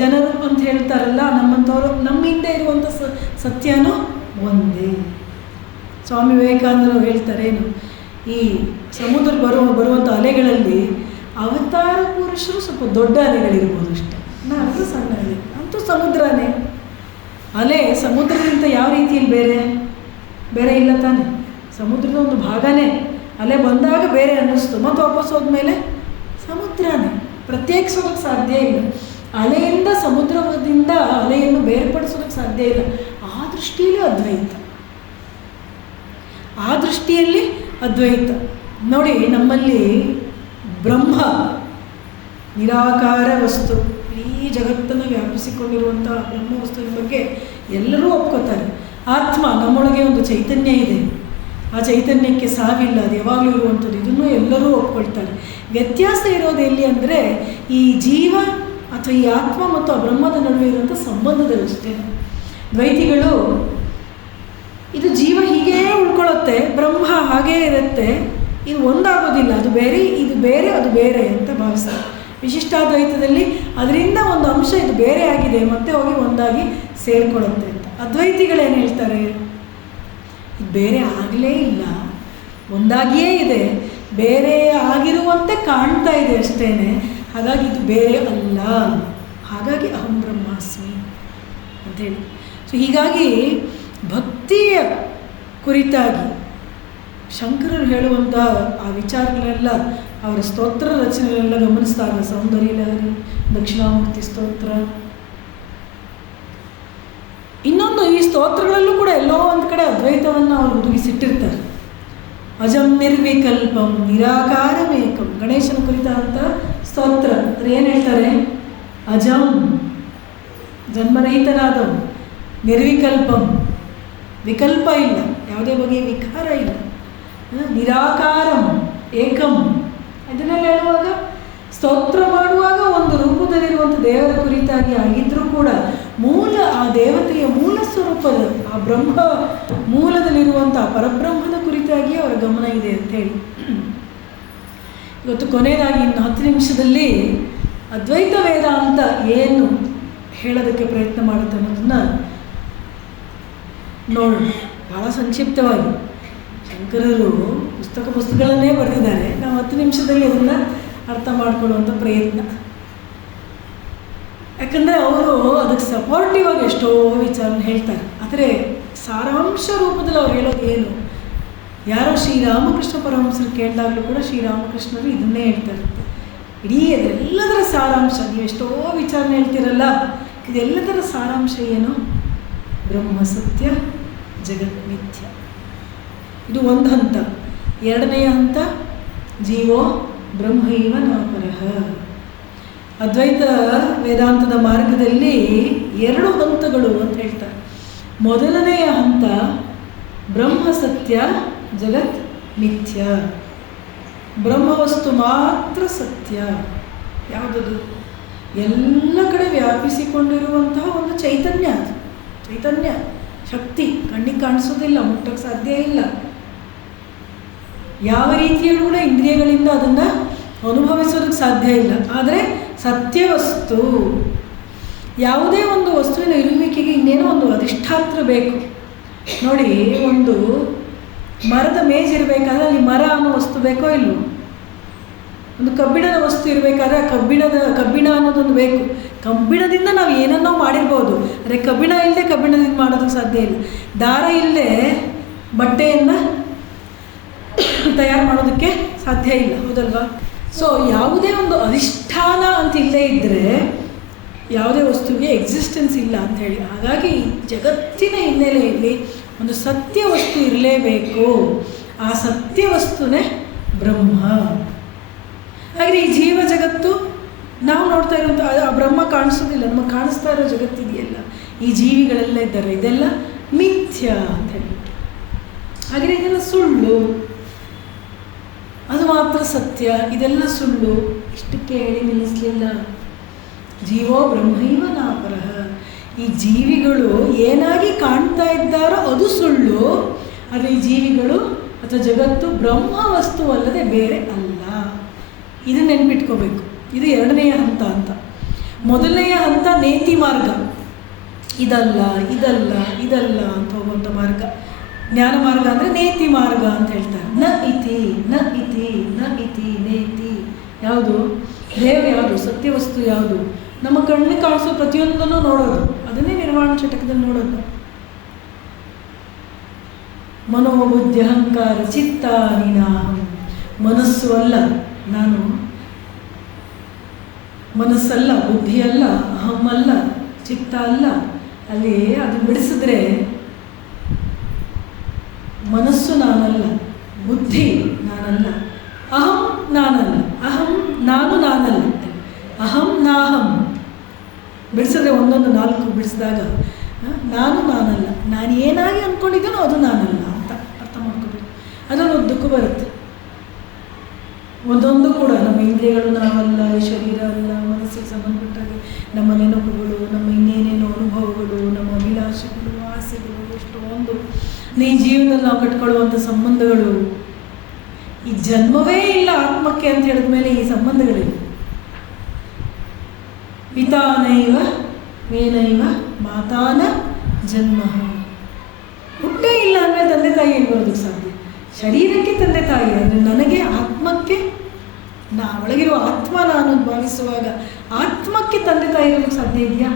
ಜನರು ಅಂತ ಹೇಳ್ತಾರಲ್ಲ ನಮ್ಮಂಥವ್ರು, ನಮ್ಮ ಹಿಂದೆ ಇರುವಂಥ ಸತ್ಯನೂ ಒಂದೇ. ಸ್ವಾಮಿ ವಿವೇಕಾನಂದರು ಹೇಳ್ತಾರೇನು, ಈ ಸಮುದ್ರ ಬರುವಂಥ ಅಲೆಗಳಲ್ಲಿ ಅವತಾರ ಪುರುಷರು ಸ್ವಲ್ಪ ದೊಡ್ಡ ಅಲೆಗಳಿರ್ಬೋದು ಅಷ್ಟೇ, ನಾವೆಲ್ಲ ಸಣ್ಣ ಅಲೆ, ಅಂತೂ ಸಮುದ್ರನೇ. ಅಲೆ ಸಮುದ್ರದಿಂದ ಯಾವ ರೀತಿಯಲ್ಲಿ ಬೇರೆ ಇಲ್ಲ ತಾನೆ, ಸಮುದ್ರದ ಒಂದು ಭಾಗನೇ. ಅಲೆ ಬಂದಾಗ ಬೇರೆ ಅನ್ನಿಸ್ತು, ಮತ್ತು ವಾಪಸ್ ಹೋದ್ಮೇಲೆ ಸಮುದ್ರನೇ, ಪ್ರತ್ಯೇಕಿಸೋದಕ್ಕೆ ಸಾಧ್ಯ ಇಲ್ಲ. ಅಲೆಯಿಂದ ಸಮುದ್ರದಿಂದ ಅಲೆಯನ್ನು ಬೇರ್ಪಡಿಸೋದಕ್ಕೆ ಸಾಧ್ಯ ಇಲ್ಲ. ಆ ದೃಷ್ಟಿಯಲ್ಲಿ ಅದ್ವೈತ. ನೋಡಿ, ನಮ್ಮಲ್ಲಿ ಬ್ರಹ್ಮ ನಿರಾಕಾರ ವಸ್ತು, ಈ ಜಗತ್ತನ್ನು ವ್ಯಾಪಿಸಿಕೊಂಡಿರುವಂಥ ಬ್ರಹ್ಮ ವಸ್ತುವಿನ ಬಗ್ಗೆ ಎಲ್ಲರೂ ಒಪ್ಕೋತಾರೆ. ಆತ್ಮ, ನಮ್ಮೊಳಗೆ ಒಂದು ಚೈತನ್ಯ ಇದೆ, ಆ ಚೈತನ್ಯಕ್ಕೆ ಸಾವಿಲ್ಲ, ಅದು ಯಾವಾಗಲೂ ಇರುವಂಥದ್ದು, ಇದನ್ನು ಎಲ್ಲರೂ ಒಪ್ಕೊಳ್ತಾರೆ. ವ್ಯತ್ಯಾಸ ಇರೋದು ಎಲ್ಲಿ ಅಂದರೆ ಈ ಜೀವ ಅಥವಾ ಈ ಆತ್ಮ ಮತ್ತು ಆ ಬ್ರಹ್ಮದ ನಡುವೆ ಇರುವಂಥ ಸಂಬಂಧದಲ್ಲಷ್ಟೇ. ದ್ವೈತಿಗಳು ಇದು ಜೀವ ಹೀಗೇ ಉಳ್ಕೊಳ್ಳುತ್ತೆ, ಬ್ರಹ್ಮ ಹಾಗೇ ಇರುತ್ತೆ, ಇದು ಒಂದಾಗೋದಿಲ್ಲ, ಅದು ಬೇರೆ ಇದು ಬೇರೆ ಅದು ಬೇರೆ ಅಂತ ಭಾವಿಸ್ತಾರೆ. ವಿಶಿಷ್ಟಾದ್ವೈತದಲ್ಲಿ ಅದರಿಂದ ಒಂದು ಅಂಶ ಇದು ಬೇರೆ ಆಗಿದೆ, ಮತ್ತೆ ಹೋಗಿ ಒಂದಾಗಿ ಸೇರಿಕೊಳ್ಳುತ್ತೆ ಅಂತ. ಅದ್ವೈತಿಗಳೇನು ಹೇಳ್ತಾರೆ, ಇದು ಬೇರೆ ಆಗಲೇ ಇಲ್ಲ, ಒಂದಾಗಿಯೇ ಇದೆ, ಬೇರೆ ಆಗಿರುವಂತೆ ಕಾಣ್ತಾ ಇದೆ ಅಷ್ಟೇ, ಹಾಗಾಗಿ ಇದು ಬೇರೆ ಅಲ್ಲ, ಹಾಗಾಗಿ ಅಹಂ ಬ್ರಹ್ಮಾಸ್ಮಿ ಅಂಥೇಳಿ. ಸೊ ಹೀಗಾಗಿ ಭಕ್ತಿಯ ಕುರಿತಾಗಿ ಶಂಕರರು ಹೇಳುವಂಥ ಆ ವಿಚಾರಗಳೆಲ್ಲ, ಅವರ ಸ್ತೋತ್ರ ರಚನೆಗಳೆಲ್ಲ ಗಮನಿಸಿದಾಗ, ಸೌಂದರ್ಯ ಲಹರಿ, ದಕ್ಷಿಣಾಮೂರ್ತಿ ಸ್ತೋತ್ರ, ಇನ್ನೊಂದು ಈ ಸ್ತೋತ್ರಗಳಲ್ಲೂ ಕೂಡ ಎಲ್ಲೋ ಒಂದು ಕಡೆ ಅದ್ವೈತವನ್ನು ಅವರು ಹುದುಗಿಸಿಟ್ಟಿರ್ತಾರೆ. ಅಜಂ ನಿರ್ವಿಕಲ್ಪಂ ನಿರಾಕಾರಮೇಕಂ, ಗಣೇಶನ ಕುರಿತಾದಂಥ ಸ್ತೋತ್ರ. ಅದ್ರ ಏನು ಹೇಳ್ತಾರೆ, ಅಜಂ ಜನ್ಮರಹಿತನಾದವು, ನಿರ್ವಿಕಲ್ಪಂ ವಿಕಲ್ಪ ಇಲ್ಲ, ಯಾವುದೇ ಬಗೆಯ ವಿಕಾರ ಇಲ್ಲ, ನಿರಾಕಾರಂ ಏಕಂ. ಇದನ್ನೆಲ್ಲ ಹೇಳುವಾಗ, ಸ್ತೋತ್ರ ಮಾಡುವಾಗ ಒಂದು ರೂಪದಲ್ಲಿರುವಂಥ ದೇವರ ಕುರಿತಾಗಿ ಆಗಿದ್ದರೂ ಕೂಡ ಆ ದೇವತೆಯ ಮೂಲ ಸ್ವರೂಪದ ಆ ಬ್ರಹ್ಮ ಮೂಲದಲ್ಲಿರುವಂಥ ಪರಬ್ರಹ್ಮದ ಕುರಿತಾಗಿ ಅವರ ಗಮನ ಇದೆ ಅಂಥೇಳಿ. ಇವತ್ತು ಕೊನೆಯದಾಗಿ ಇನ್ನು 10 ನಿಮಿಷದಲ್ಲಿ ಅದ್ವೈತ ವೇದಾಂತ ಏನು ಹೇಳೋದಕ್ಕೆ ಪ್ರಯತ್ನ ಮಾಡುತ್ತೆ ಅನ್ನೋದನ್ನು ನೋಡೋಣ. ಭಾಳ ಸಂಕ್ಷಿಪ್ತವಾಗಿ ಶಂಕರರು ಪುಸ್ತಕಗಳನ್ನೇ ಬರೆದಿದ್ದಾರೆ, ನಾವು 10 ನಿಮಿಷದಲ್ಲಿ ಅದನ್ನು ಅರ್ಥ ಮಾಡಿಕೊಳ್ಳುವಂಥ ಪ್ರಯತ್ನ. ಯಾಕಂದರೆ ಅವರು ಅದಕ್ಕೆ ಸಪೋರ್ಟಿವ್ ಆಗಿ ಎಷ್ಟೋ ವಿಚಾರ ಹೇಳ್ತಾರೆ, ಆದರೆ ಸಾರಾಂಶ ರೂಪದಲ್ಲಿ ಅವ್ರು ಹೇಳೋದು ಏನು, ಯಾರೋ ಶ್ರೀರಾಮಕೃಷ್ಣ ಪರಮಹಂಸರು ಕೇಳಿದಾಗಲೂ ಕೂಡ ಶ್ರೀರಾಮಕೃಷ್ಣರು ಇದನ್ನೇ ಹೇಳ್ತಾರೆ. ಇಡೀ ಅದೆಲ್ಲದರ ಸಾರಾಂಶ, ನೀವು ಎಷ್ಟೋ ವಿಚಾರನೆ ಹೇಳ್ತೀರಲ್ಲ, ಇದೆಲ್ಲದರ ಸಾರಾಂಶ ಏನು, ಬ್ರಹ್ಮ ಸತ್ಯ ಜಗತ್ ಮಿಥ್ಯ. ಇದು ಒಂದು ಹಂತ. ಎರಡನೆಯ ಹಂತ ಜೀವೋ ಬ್ರಹ್ಮೈವ ನಾಪರಃ. ಅದ್ವೈತ ವೇದಾಂತದ ಮಾರ್ಗದಲ್ಲಿ 2 ಹಂತಗಳು ಅಂತ ಹೇಳ್ತಾರೆ. ಮೊದಲನೆಯ ಹಂತ ಬ್ರಹ್ಮ ಸತ್ಯ ಜಗತ್ ಮಿಥ್ಯ, ಬ್ರಹ್ಮವಸ್ತು ಮಾತ್ರ ಸತ್ಯ. ಯಾವುದದು, ಎಲ್ಲ ಕಡೆ ವ್ಯಾಪಿಸಿಕೊಂಡಿರುವಂತಹ ಒಂದು ಚೈತನ್ಯ, ಚೈತನ್ಯ ಶಕ್ತಿ, ಕಣ್ಣಿಗೆ ಕಾಣಿಸೋದಿಲ್ಲ, ಮುಟ್ಟಕ್ಕೆ ಸಾಧ್ಯ ಇಲ್ಲ, ಯಾವ ರೀತಿಯಲ್ಲೂ ಕೂಡ ಇಂದ್ರಿಯಗಳಿಂದ ಅದನ್ನು ಅನುಭವಿಸೋದಕ್ಕೆ ಸಾಧ್ಯ ಇಲ್ಲ. ಆದರೆ ಸತ್ಯವಸ್ತು, ಯಾವುದೇ ಒಂದು ವಸ್ತುವಿನ ಇರುವಿಕೆಗೆ ಇನ್ನೇನೋ ಒಂದು ಅಧಿಷ್ಠಾತ್ರ ಬೇಕು. ನೋಡಿ, ಒಂದು ಮರದ ಮೇಜ್ ಇರಬೇಕಾದ್ರೆ ಅಲ್ಲಿ ಮರ ಅನ್ನೋ ವಸ್ತು ಬೇಕೋ ಇಲ್ವೋ, ಒಂದು ಕಬ್ಬಿಣದ ವಸ್ತು ಇರಬೇಕಾದ್ರೆ ಕಬ್ಬಿಣ ಅನ್ನೋದೊಂದು ಬೇಕು. ಕಬ್ಬಿಣದಿಂದ ನಾವು ಏನನ್ನೋ ಮಾಡಿರ್ಬೋದು, ಆದರೆ ಕಬ್ಬಿಣ ಇಲ್ಲದೆ ಕಬ್ಬಿಣದಿಂದ ಮಾಡೋದಕ್ಕೆ ಸಾಧ್ಯ ಇಲ್ಲ. ದಾರ ಇಲ್ಲದೆ ಬಟ್ಟೆಯನ್ನು ತಯಾರು ಮಾಡೋದಕ್ಕೆ ಸಾಧ್ಯ ಇಲ್ಲ, ಹೌದಲ್ವಾ? ಸೊ ಯಾವುದೇ ಒಂದು ಅಧಿಷ್ಠಾನ ಅಂತ ಇಲ್ಲೇ ಇದ್ದರೆ ಯಾವುದೇ ವಸ್ತುವಿಗೆ ಎಕ್ಸಿಸ್ಟೆನ್ಸ್ ಇಲ್ಲ ಅಂಥೇಳಿ. ಹಾಗಾಗಿ ಜಗತ್ತಿನ ಹಿನ್ನೆಲೆಯಲ್ಲಿ ಒಂದು ಸತ್ಯ ವಸ್ತು ಇರಲೇಬೇಕು, ಆ ಸತ್ಯ ವಸ್ತುನೇ ಬ್ರಹ್ಮ. ಹಾಗೆ ಈ ಜೀವ ಜಗತ್ತು ನಾವು ನೋಡ್ತಾ ಇರುವಂಥ ಆ ಬ್ರಹ್ಮ ಕಾಣಿಸೋದಿಲ್ಲ, ನಮಗೆ ಕಾಣಿಸ್ತಾ ಇರೋ ಜಗತ್ತಿದೆಯಲ್ಲ, ಈ ಜೀವಿಗಳೆಲ್ಲ ಇದ್ದಾರೆ, ಇದೆಲ್ಲ ಮಿಥ್ಯ ಅಂತ ಹೇಳ್ಬಿಟ್ಟು. ಹಾಗೆ ಇದೆಲ್ಲ ಸುಳ್ಳು, ಅದು ಮಾತ್ರ ಸತ್ಯ, ಇದೆಲ್ಲ ಸುಳ್ಳು. ಇಷ್ಟಕ್ಕೆ ಹೇಳಿ ನಿಲ್ಲಿಸಲಿಲ್ಲ. ಜೀವೋ ಬ್ರಹ್ಮೈವ ನಾಪರಃ. ಈ ಜೀವಿಗಳು ಏನಾಗಿ ಕಾಣ್ತಾ ಇದ್ದಾರೋ ಅದು ಸುಳ್ಳು, ಆದರೆ ಈ ಜೀವಿಗಳು ಅಥವಾ ಜಗತ್ತು ಬ್ರಹ್ಮ ವಸ್ತು ಅಲ್ಲದೆ ಬೇರೆ ಅಲ್ಲ. ಇದನ್ನು ನೆನ್ಪಿಟ್ಕೋಬೇಕು. ಇದು ಎರಡನೆಯ ಹಂತ ಅಂತ. ಮೊದಲನೆಯ ಹಂತ ನೇತಿ ಮಾರ್ಗ, ಇದಲ್ಲ ಇದಲ್ಲ ಇದಲ್ಲ ಅಂತ ಹೋಗುವಂಥ ಮಾರ್ಗ. ಜ್ಞಾನ ಮಾರ್ಗ ಅಂದರೆ ನೇತಿ ಮಾರ್ಗ ಅಂತ ಹೇಳ್ತಾರೆ. ನ ಇತಿ ನ ಇತಿ ನ ಇತಿ ನೇತಿ. ಯಾವುದು ದೇವರು, ಯಾವುದು ಸತ್ಯವಸ್ತು, ಯಾವುದು ನಮ್ಮ ಕಣ್ಣಿಗೆ ಕಾಣಿಸೋ ಪ್ರತಿಯೊಂದನ್ನು ನೋಡೋದು, ಅದನ್ನೇ ನಿರ್ವಾಣ ಚಟಕದಲ್ಲಿ ನೋಡೋದು. ಮನೋಬುದ್ಧಿ ಅಹಂಕಾರ ಚಿತ್ತ ನೀನಾಹಂ. ಮನಸ್ಸು ಅಲ್ಲ ನಾನು, ಮನಸ್ಸಲ್ಲ, ಬುದ್ಧಿ ಅಲ್ಲ, ಅಹಂ ಅಲ್ಲ, ಚಿತ್ತ ಅಲ್ಲ. ಅಲ್ಲಿ ಅದು ಬಿಡಿಸಿದ್ರೆ ಮನಸ್ಸು ನಾನಲ್ಲ, ಬುದ್ಧಿ ನಾನಲ್ಲ, ಅಹಂ ನಾನಲ್ಲ, ಅಹಂ ನಾನು ನಾನಲ್ಲ, ಅಹಂ ನಾಹಂ ಬಿಡಿಸಿದ್ರೆ ಒಂದೊಂದು 4 ಬಿಡಿಸಿದಾಗ ನಾನು ನಾನಲ್ಲ, ನಾನು ಏನಾಗಿ ಅಂದ್ಕೊಂಡಿದ್ದೀನೋ ಅದು ನಾನಲ್ಲ ಅಂತ ಅರ್ಥ ಮಾಡ್ಕೋಬೇಕು. ಅದನ್ನು ಉದ್ದಕ್ಕೂ ಬರುತ್ತೆ. ಒಂದೊಂದು ಕೂಡ ನಮ್ಮ ಇಂದ್ರಿಯಗಳು ನಾವಲ್ಲ, ಶರೀರ ಅಲ್ಲ, ಮನಸ್ಸಿಗೆ ಸಂಬಂಧಪಟ್ಟಾಗಿ ನಮ್ಮ ನೆನಪುಗಳು, ನಮ್ಮ ಇನ್ನೇನೇನೋ ಅನುಭವಗಳು, ನಮ್ಮ ಅಭಿಲಾಷೆಗಳು, ಆಸೆಗಳು, ಎಷ್ಟೊಂದು ಈ ಜೀವನದಲ್ಲಿ ನಾವು ಕಟ್ಕೊಳ್ಳುವಂಥ ಸಂಬಂಧಗಳು. ಈ ಜನ್ಮವೇ ಇಲ್ಲ ಆತ್ಮಕ್ಕೆ ಅಂತ ಹೇಳಿದ ಮೇಲೆ ಈ ಸಂಬಂಧಗಳಿವೆ. ಪಿತಾನೈವ ಮೇನೈವ ಮಾತಾನ ಜನ್ಮ. ಹುಟ್ಟೇ ಇಲ್ಲ ಅಂದರೆ ತಂದೆ ತಾಯಿ ಏನು ಬರೋದಕ್ಕೆ ಸಾಧ್ಯ? ಶರೀರಕ್ಕೆ ತಂದೆ ತಾಯಿ, ಅಂದರೆ ನನಗೆ ಆತ್ಮಕ್ಕೆ, ಒಳಗಿರುವ ಆತ್ಮ ನಾನು ಭಾವಿಸುವಾಗ ಆತ್ಮಕ್ಕೆ ತಂದೆ ತಾಯಿ ಇರೋದಕ್ಕೆ ಸಾಧ್ಯ ಇದೆಯಾ?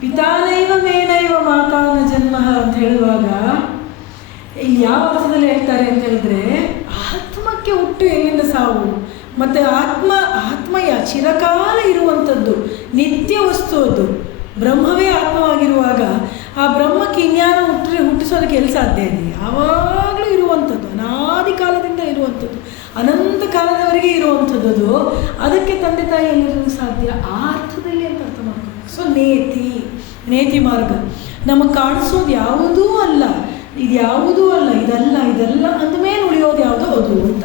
ಪಿತಾನೈವ ಮೇನೈವ ಮಾತಾನ ಜನ್ಮ ಅಂತ ಹೇಳುವಾಗ ಇಲ್ಲಿ ಯಾವ ಅರ್ಥದಲ್ಲಿ ಹೇಳ್ತಾರೆ ಅಂತ ಹೇಳಿದ್ರೆ, ಆತ್ಮಕ್ಕೆ ಹುಟ್ಟು ಎಲ್ಲಿಂದ ಸಾವು, ಮತ್ತು ಆತ್ಮಯ ಚಿರಕಾಲ ಇರುವಂಥದ್ದು, ನಿತ್ಯ ವಸ್ತು ಅದು. ಬ್ರಹ್ಮವೇ ಆತ್ಮವಾಗಿರುವಾಗ ಆ ಬ್ರಹ್ಮಕ್ಕೆ ಇನ್ಯಾರೋ ಹುಟ್ಟಿಸೋದಕ್ಕೆ ಎಲ್ಲಿ ಸಾಧ್ಯ ಇದೆ? ಯಾವಾಗಲೂ ಇರುವಂಥದ್ದು, ಅನಾದಿ ಕಾಲದಿಂದ ಇರುವಂಥದ್ದು, ಅನಂತ ಕಾಲದವರೆಗೆ ಇರುವಂಥದ್ದು ಅದು. ಅದಕ್ಕೆ ತಂದೆ ತಾಯಿ ಎಲ್ಲಿರೋದು ಸಾಧ್ಯ? ಆ ಅರ್ಥದಲ್ಲಿ ಅಂತ ಅರ್ಥ ಮಾಡ್ಕೋಬೇಕು. ಸೊ ನೇತಿ ಮಾರ್ಗ ನಮಗೆ ಕಾಣಿಸೋದು ಯಾವುದೂ ಅಲ್ಲ, ಇದು ಯಾವುದೂ ಅಲ್ಲ, ಇದೆಲ್ಲ ಅಂದಮೇಲೆ ಉಳಿಯೋದು ಯಾವುದೋ ಅದು ಅಂತ.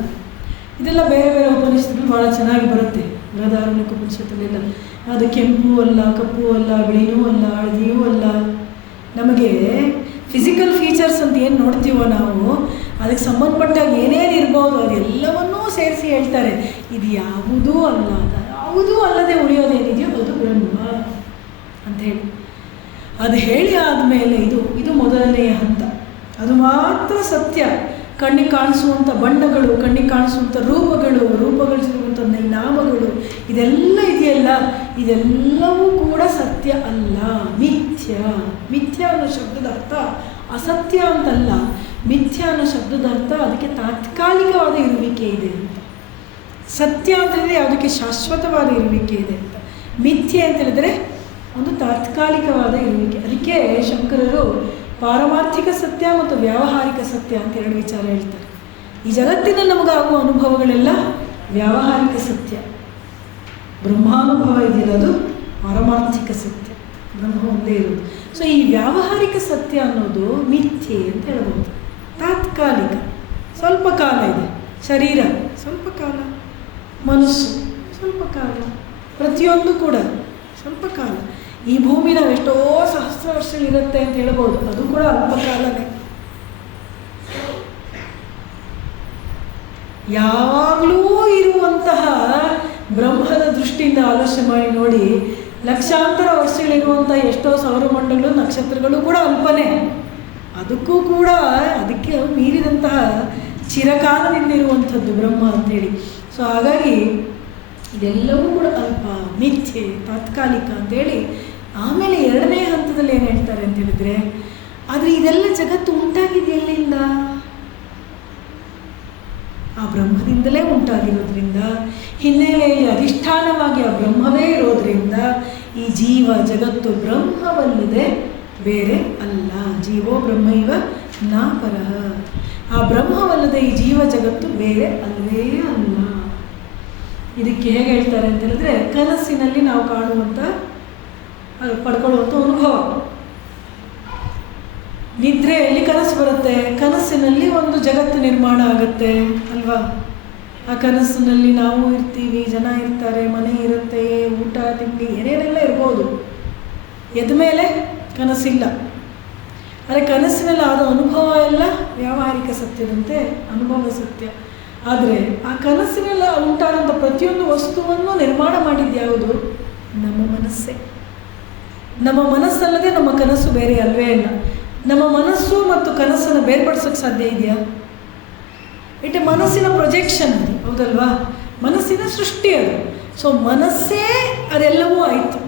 ಇದೆಲ್ಲ ಬೇರೆ ಬೇರೆ ಉಪನಿಷತ್ತುಗಳು ಭಾಳ ಚೆನ್ನಾಗಿ ಬರುತ್ತೆ. ಬೃಹದಾರಣ್ಯಕ ಉಪನಿಷತ್ತಲ್ಲೆಲ್ಲ ಅದು ಕೆಂಪು ಅಲ್ಲ, ಕಪ್ಪು ಅಲ್ಲ, ಬಿಳಿನೂ ಅಲ್ಲ, ಹಳದಿಯೂ ಅಲ್ಲ. ನಮಗೆ ಫಿಸಿಕಲ್ ಫೀಚರ್ಸ್ ಅಂತ ಏನು ನೋಡ್ತೀವೋ ನಾವು, ಅದಕ್ಕೆ ಸಂಬಂಧಪಟ್ಟಾಗ ಏನೇನು ಇರ್ಬೋದು ಅದೆಲ್ಲವನ್ನೂ ಸೇರಿಸಿ ಹೇಳ್ತಾರೆ. ಇದು ಯಾವುದೂ ಅಲ್ಲ, ಯಾವುದೂ ಅಲ್ಲದೆ ಉಳಿಯೋದೇನಿದೆಯೋ ಅದು ಬ್ರಹ್ಮ ಅಂಥೇಳಿ. ಅದು ಹೇಳಿ ಆದಮೇಲೆ ಇದು ಮೊದಲನೆಯ ಹಂತ. ಅದು ಮಾತ್ರ ಸತ್ಯ. ಕಣ್ಣಿಗೆ ಕಾಣಿಸುವಂಥ ಬಣ್ಣಗಳು, ಕಣ್ಣಿಗೆ ಕಾಣಿಸುವಂಥ ರೂಪಗಳು ಸಿಗುವಂಥ ನಾಮಗಳು, ಇದೆಲ್ಲ ಇದೆಯಲ್ಲ, ಇದೆಲ್ಲವೂ ಕೂಡ ಸತ್ಯ ಅಲ್ಲ, ಮಿಥ್ಯ ಅನ್ನೋ ಶಬ್ದದ ಅರ್ಥ ಅಸತ್ಯ ಅಂತಲ್ಲ. ಮಿಥ್ಯ ಅನ್ನೋ ಶಬ್ದದ ಅರ್ಥ ಅದಕ್ಕೆ ತಾತ್ಕಾಲಿಕವಾದ ಇರುವಿಕೆ ಇದೆ ಅಂತ. ಸತ್ಯ ಅಂತ ಹೇಳಿದ್ರೆ ಯಾವುದಕ್ಕೆ ಶಾಶ್ವತವಾದ ಇರುವಿಕೆ ಇದೆ ಅಂತ. ಮಿಥ್ಯೆ ಅಂತ ಹೇಳಿದ್ರೆ ಒಂದು ತಾತ್ಕಾಲಿಕವಾದ ಇರುವಿಕೆ. ಅದಕ್ಕೆ ಶಂಕರರು ಪಾರಮಾರ್ಥಿಕ ಸತ್ಯ ಮತ್ತು ವ್ಯಾವಹಾರಿಕ ಸತ್ಯ ಅಂತ 2 ವಿಚಾರ ಹೇಳ್ತಾರೆ. ಈ ಜಗತ್ತಿನಲ್ಲಿ ನಮಗಾಗುವ ಅನುಭವಗಳೆಲ್ಲ ವ್ಯಾವಹಾರಿಕ ಸತ್ಯ. ಬ್ರಹ್ಮಾನುಭವ ಇದೆಯಲ್ಲ ಅದು ಪಾರಮಾರ್ಥಿಕ ಸತ್ಯ, ಬ್ರಹ್ಮ ಒಂದೇ ಇರೋದು. ಸೊ ಈ ವ್ಯಾವಹಾರಿಕ ಸತ್ಯ ಅನ್ನೋದು ಮಿಥ್ಯೆ ಅಂತ ಹೇಳ್ಬೋದು. ತಾತ್ಕಾಲಿಕ, ಸ್ವಲ್ಪ ಕಾಲ ಇದೆ. ಶರೀರ ಸ್ವಲ್ಪ ಕಾಲ, ಮನಸ್ಸು ಸ್ವಲ್ಪ ಕಾಲ, ಪ್ರತಿಯೊಂದು ಕೂಡ ಸ್ವಲ್ಪ ಕಾಲ. ಈ ಭೂಮಿ ನಾವು ಎಷ್ಟೋ ಸಹಸ್ರ ವರ್ಷಗಳಿರುತ್ತೆ ಅಂತ ಹೇಳ್ಬೋದು, ಅದು ಕೂಡ ಅಲ್ಪ ಕಾಲನೇ. ಯಾವಾಗಲೂ ಇರುವಂತಹ ಬ್ರಹ್ಮದ ದೃಷ್ಟಿಯಿಂದ ಆಲೋಚನೆ ಮಾಡಿ ನೋಡಿ, ಲಕ್ಷಾಂತರ ವರ್ಷಗಳಿರುವಂಥ ಎಷ್ಟೋ ಸೌರಮಂಡಲಗಳು, ನಕ್ಷತ್ರಗಳು ಕೂಡ ಅಲ್ಪನೇ. ಅದಕ್ಕೂ ಕೂಡ ಅದಕ್ಕೆ ಮೀರಿದಂತಹ ಚಿರಕಾಲದಿಂದ ಇರುವಂಥದ್ದು ಬ್ರಹ್ಮ ಅಂಥೇಳಿ. ಸೊ ಹಾಗಾಗಿ ಇದೆಲ್ಲವೂ ಕೂಡ ಅಲ್ಪ, ಮಿಥ್ಯೆ, ತಾತ್ಕಾಲಿಕ ಅಂಥೇಳಿ. ಆಮೇಲೆ 2ನೇ ಹಂತದಲ್ಲಿ ಏನು ಹೇಳ್ತಾರೆ ಅಂತ ಹೇಳಿದ್ರೆ, ಆದರೆ ಇದೆಲ್ಲ ಜಗತ್ತು ಉಂಟಾಗಿದೆ ಎಲ್ಲಿಂದ? ಆ ಬ್ರಹ್ಮದಿಂದಲೇ ಉಂಟಾಗಿರೋದ್ರಿಂದ, ಹಿನ್ನೆಲೆಯಲ್ಲಿ ಅಧಿಷ್ಠಾನವಾಗಿ ಆ ಬ್ರಹ್ಮವೇ ಇರೋದ್ರಿಂದ ಈ ಜೀವ ಜಗತ್ತು ಬ್ರಹ್ಮವಲ್ಲದೆ ಬೇರೆ ಅಲ್ಲ. ಜೀವೋ ಬ್ರಹ್ಮೈವ ನ ಪರಃ. ಆ ಬ್ರಹ್ಮವಲ್ಲದೆ ಈ ಜೀವ ಜಗತ್ತು ಬೇರೆ ಅಲ್ಲವೇ ಅಲ್ಲ. ಇದಕ್ಕೆ ಹೇಗೆ ಹೇಳ್ತಾರೆ ಅಂತ ಹೇಳಿದ್ರೆ, ಕನಸಿನಲ್ಲಿ ನಾವು ಕಾಣುವಂಥ ಪಡ್ಕೊಳ್ಳುವಂಥ ಅನುಭವ. ನಿದ್ರೆಯಲ್ಲಿ ಕನಸು ಬರುತ್ತೆ, ಕನಸಿನಲ್ಲಿ ಒಂದು ಜಗತ್ತು ನಿರ್ಮಾಣ ಆಗುತ್ತೆ ಅಲ್ವಾ? ಆ ಕನಸಿನಲ್ಲಿ ನಾವು ಇರ್ತೀವಿ, ಜನ ಇರ್ತಾರೆ, ಮನೆ ಇರುತ್ತೆ, ಊಟ ತಿಂಡಿ ಏನೇನೆಲ್ಲ ಇರ್ಬೋದು. ಎದ್ದ ಮೇಲೆ ಕನಸಿಲ್ಲ. ಆದರೆ ಕನಸಿನಲ್ಲಿ ಆದ ಅನುಭವ ಎಲ್ಲ ವ್ಯಾವಹಾರಿಕ ಸತ್ಯದಂತೆ ಅನುಭವ ಸತ್ಯ. ಆದರೆ ಆ ಕನಸಿನೆಲ್ಲ ಉಂಟಾದಂಥ ಪ್ರತಿಯೊಂದು ವಸ್ತುವನ್ನು ನಿರ್ಮಾಣ ಮಾಡಿದ್ದು ಯಾವುದು? ನಮ್ಮ ಮನಸ್ಸೇ. ನಮ್ಮ ಮನಸ್ಸಲ್ಲದೆ ನಮ್ಮ ಕನಸು ಬೇರೆ ಅಲ್ವೇ ಇಲ್ಲ. ನಮ್ಮ ಮನಸ್ಸು ಮತ್ತು ಕನಸನ್ನು ಬೇರ್ಪಡಿಸೋಕ್ಕೆ ಸಾಧ್ಯ ಇದೆಯಾ? ಮನಸ್ಸಿನ ಪ್ರೊಜೆಕ್ಷನ್ ಅದು, ಹೌದಲ್ವಾ? ಮನಸ್ಸಿನ ಸೃಷ್ಟಿ ಅದು. ಸೊ ಮನಸ್ಸೇ ಅದೆಲ್ಲವೂ ಆಯಿತು.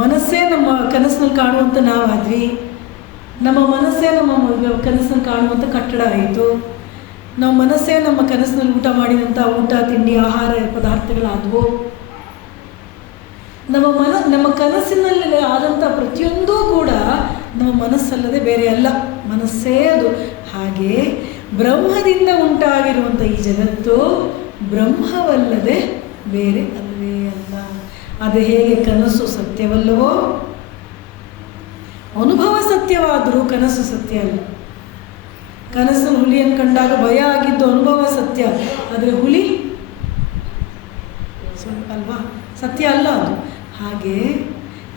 ಮನಸ್ಸೇ ನಮ್ಮ ಕನಸಿನಲ್ಲಿ ಕಾಣುವಂಥ ನಾವಾದ್ವಿ, ನಮ್ಮ ಮನಸ್ಸೇ ನಮ್ಮ ಕನಸಿನಲ್ಲಿ ಕಾಣುವಂಥ ಕಟ್ಟಡ ಆಯಿತು, ನಾವು ಮನಸ್ಸೇ ನಮ್ಮ ಕನಸಿನಲ್ಲಿ ಊಟ ಮಾಡಿದಂಥ ಊಟ ತಿಂಡಿ ಆಹಾರ ಪದಾರ್ಥಗಳಾದವು. ನಮ್ಮ ಕನಸಿನಲ್ಲಿ ಆದಂಥ ಪ್ರತಿಯೊಂದೂ ಕೂಡ ನಮ್ಮ ಮನಸ್ಸಲ್ಲದೆ ಬೇರೆ ಅಲ್ಲ, ಮನಸ್ಸೇ ಅದು. ಹಾಗೆ ಬ್ರಹ್ಮದಿಂದ ಉಂಟಾಗಿರುವಂಥ ಈ ಜಗತ್ತು ಬ್ರಹ್ಮವಲ್ಲದೆ ಬೇರೆ ಅಲ್ಲವೇ ಅಲ್ಲ. ಅದು ಹೇಗೆ ಕನಸು ಸತ್ಯವಲ್ಲವೋ, ಅನುಭವ ಸತ್ಯವಾದರೂ ಕನಸು ಸತ್ಯ ಅಲ್ಲ. ಕನಸನ್ನು ಹುಲಿಯನ್ನು ಕಂಡಾಗ ಭಯ ಆಗಿದ್ದು ಅನುಭವ ಸತ್ಯ, ಆದರೆ ಹುಲಿ ಅಲ್ವಾ, ಸತ್ಯ ಅಲ್ಲ ಅದು. ಹಾಗೆ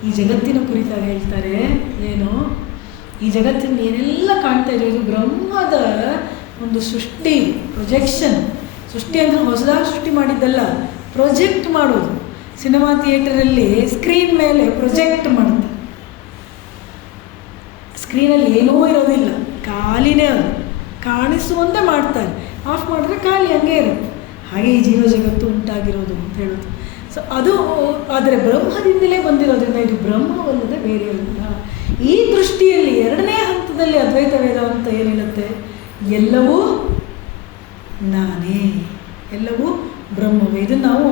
ಈ ಜಗತ್ತಿನ ಕುರಿತಾಗ ಹೇಳ್ತಾರೆ, ಏನು ಈ ಜಗತ್ತಿನ ಏನೆಲ್ಲ ಕಾಣ್ತಾ ಇರೋದು ಬ್ರಹ್ಮದ ಒಂದು ಸೃಷ್ಟಿ, ಪ್ರೊಜೆಕ್ಷನ್. ಸೃಷ್ಟಿ ಅಂದರೆ ಹೊಸದಾಗಿ ಸೃಷ್ಟಿ ಮಾಡಿದ್ದಲ್ಲ, ಪ್ರೊಜೆಕ್ಟ್ ಮಾಡೋದು. ಸಿನಿಮಾ ಥಿಯೇಟರಲ್ಲಿ ಸ್ಕ್ರೀನ್ ಮೇಲೆ ಪ್ರೊಜೆಕ್ಟ್ ಮಾಡುತ್ತೆ. ಸ್ಕ್ರೀನಲ್ಲಿ ಏನೂ ಇರೋದಿಲ್ಲ, ಖಾಲಿನೇ ಅದು, ಕಾಣಿಸುವಂತೆ ಮಾಡ್ತಾರೆ. ಆಫ್ ಮಾಡಿದ್ರೆ ಖಾಲಿ ಹಂಗೆ ಇರುತ್ತೆ. ಹಾಗೆ ಈ ಜೀವ ಜಗತ್ತು ಉಂಟಾಗಿರೋದು ಅಂತ ಹೇಳೋದು. ಸೊ ಅದು ಆದರೆ ಬ್ರಹ್ಮದಿಂದಲೇ ಬಂದಿರೋದ್ರಿಂದ ಇದು ಬ್ರಹ್ಮವಲ್ಲದೆ ಬೇರೆ ಅಲ್ಲ. ಈ ದೃಷ್ಟಿಯಲ್ಲಿ ಎರಡನೇ ಹಂತದಲ್ಲಿ ಅದ್ವೈತ ವೇದಾಂತ ಏನು ಹೇಳುತ್ತೆ? ಎಲ್ಲವೂ ನಾನೇ, ಎಲ್ಲವೂ ಬ್ರಹ್ಮವೇ. ಇದನ್ನು ನಾವು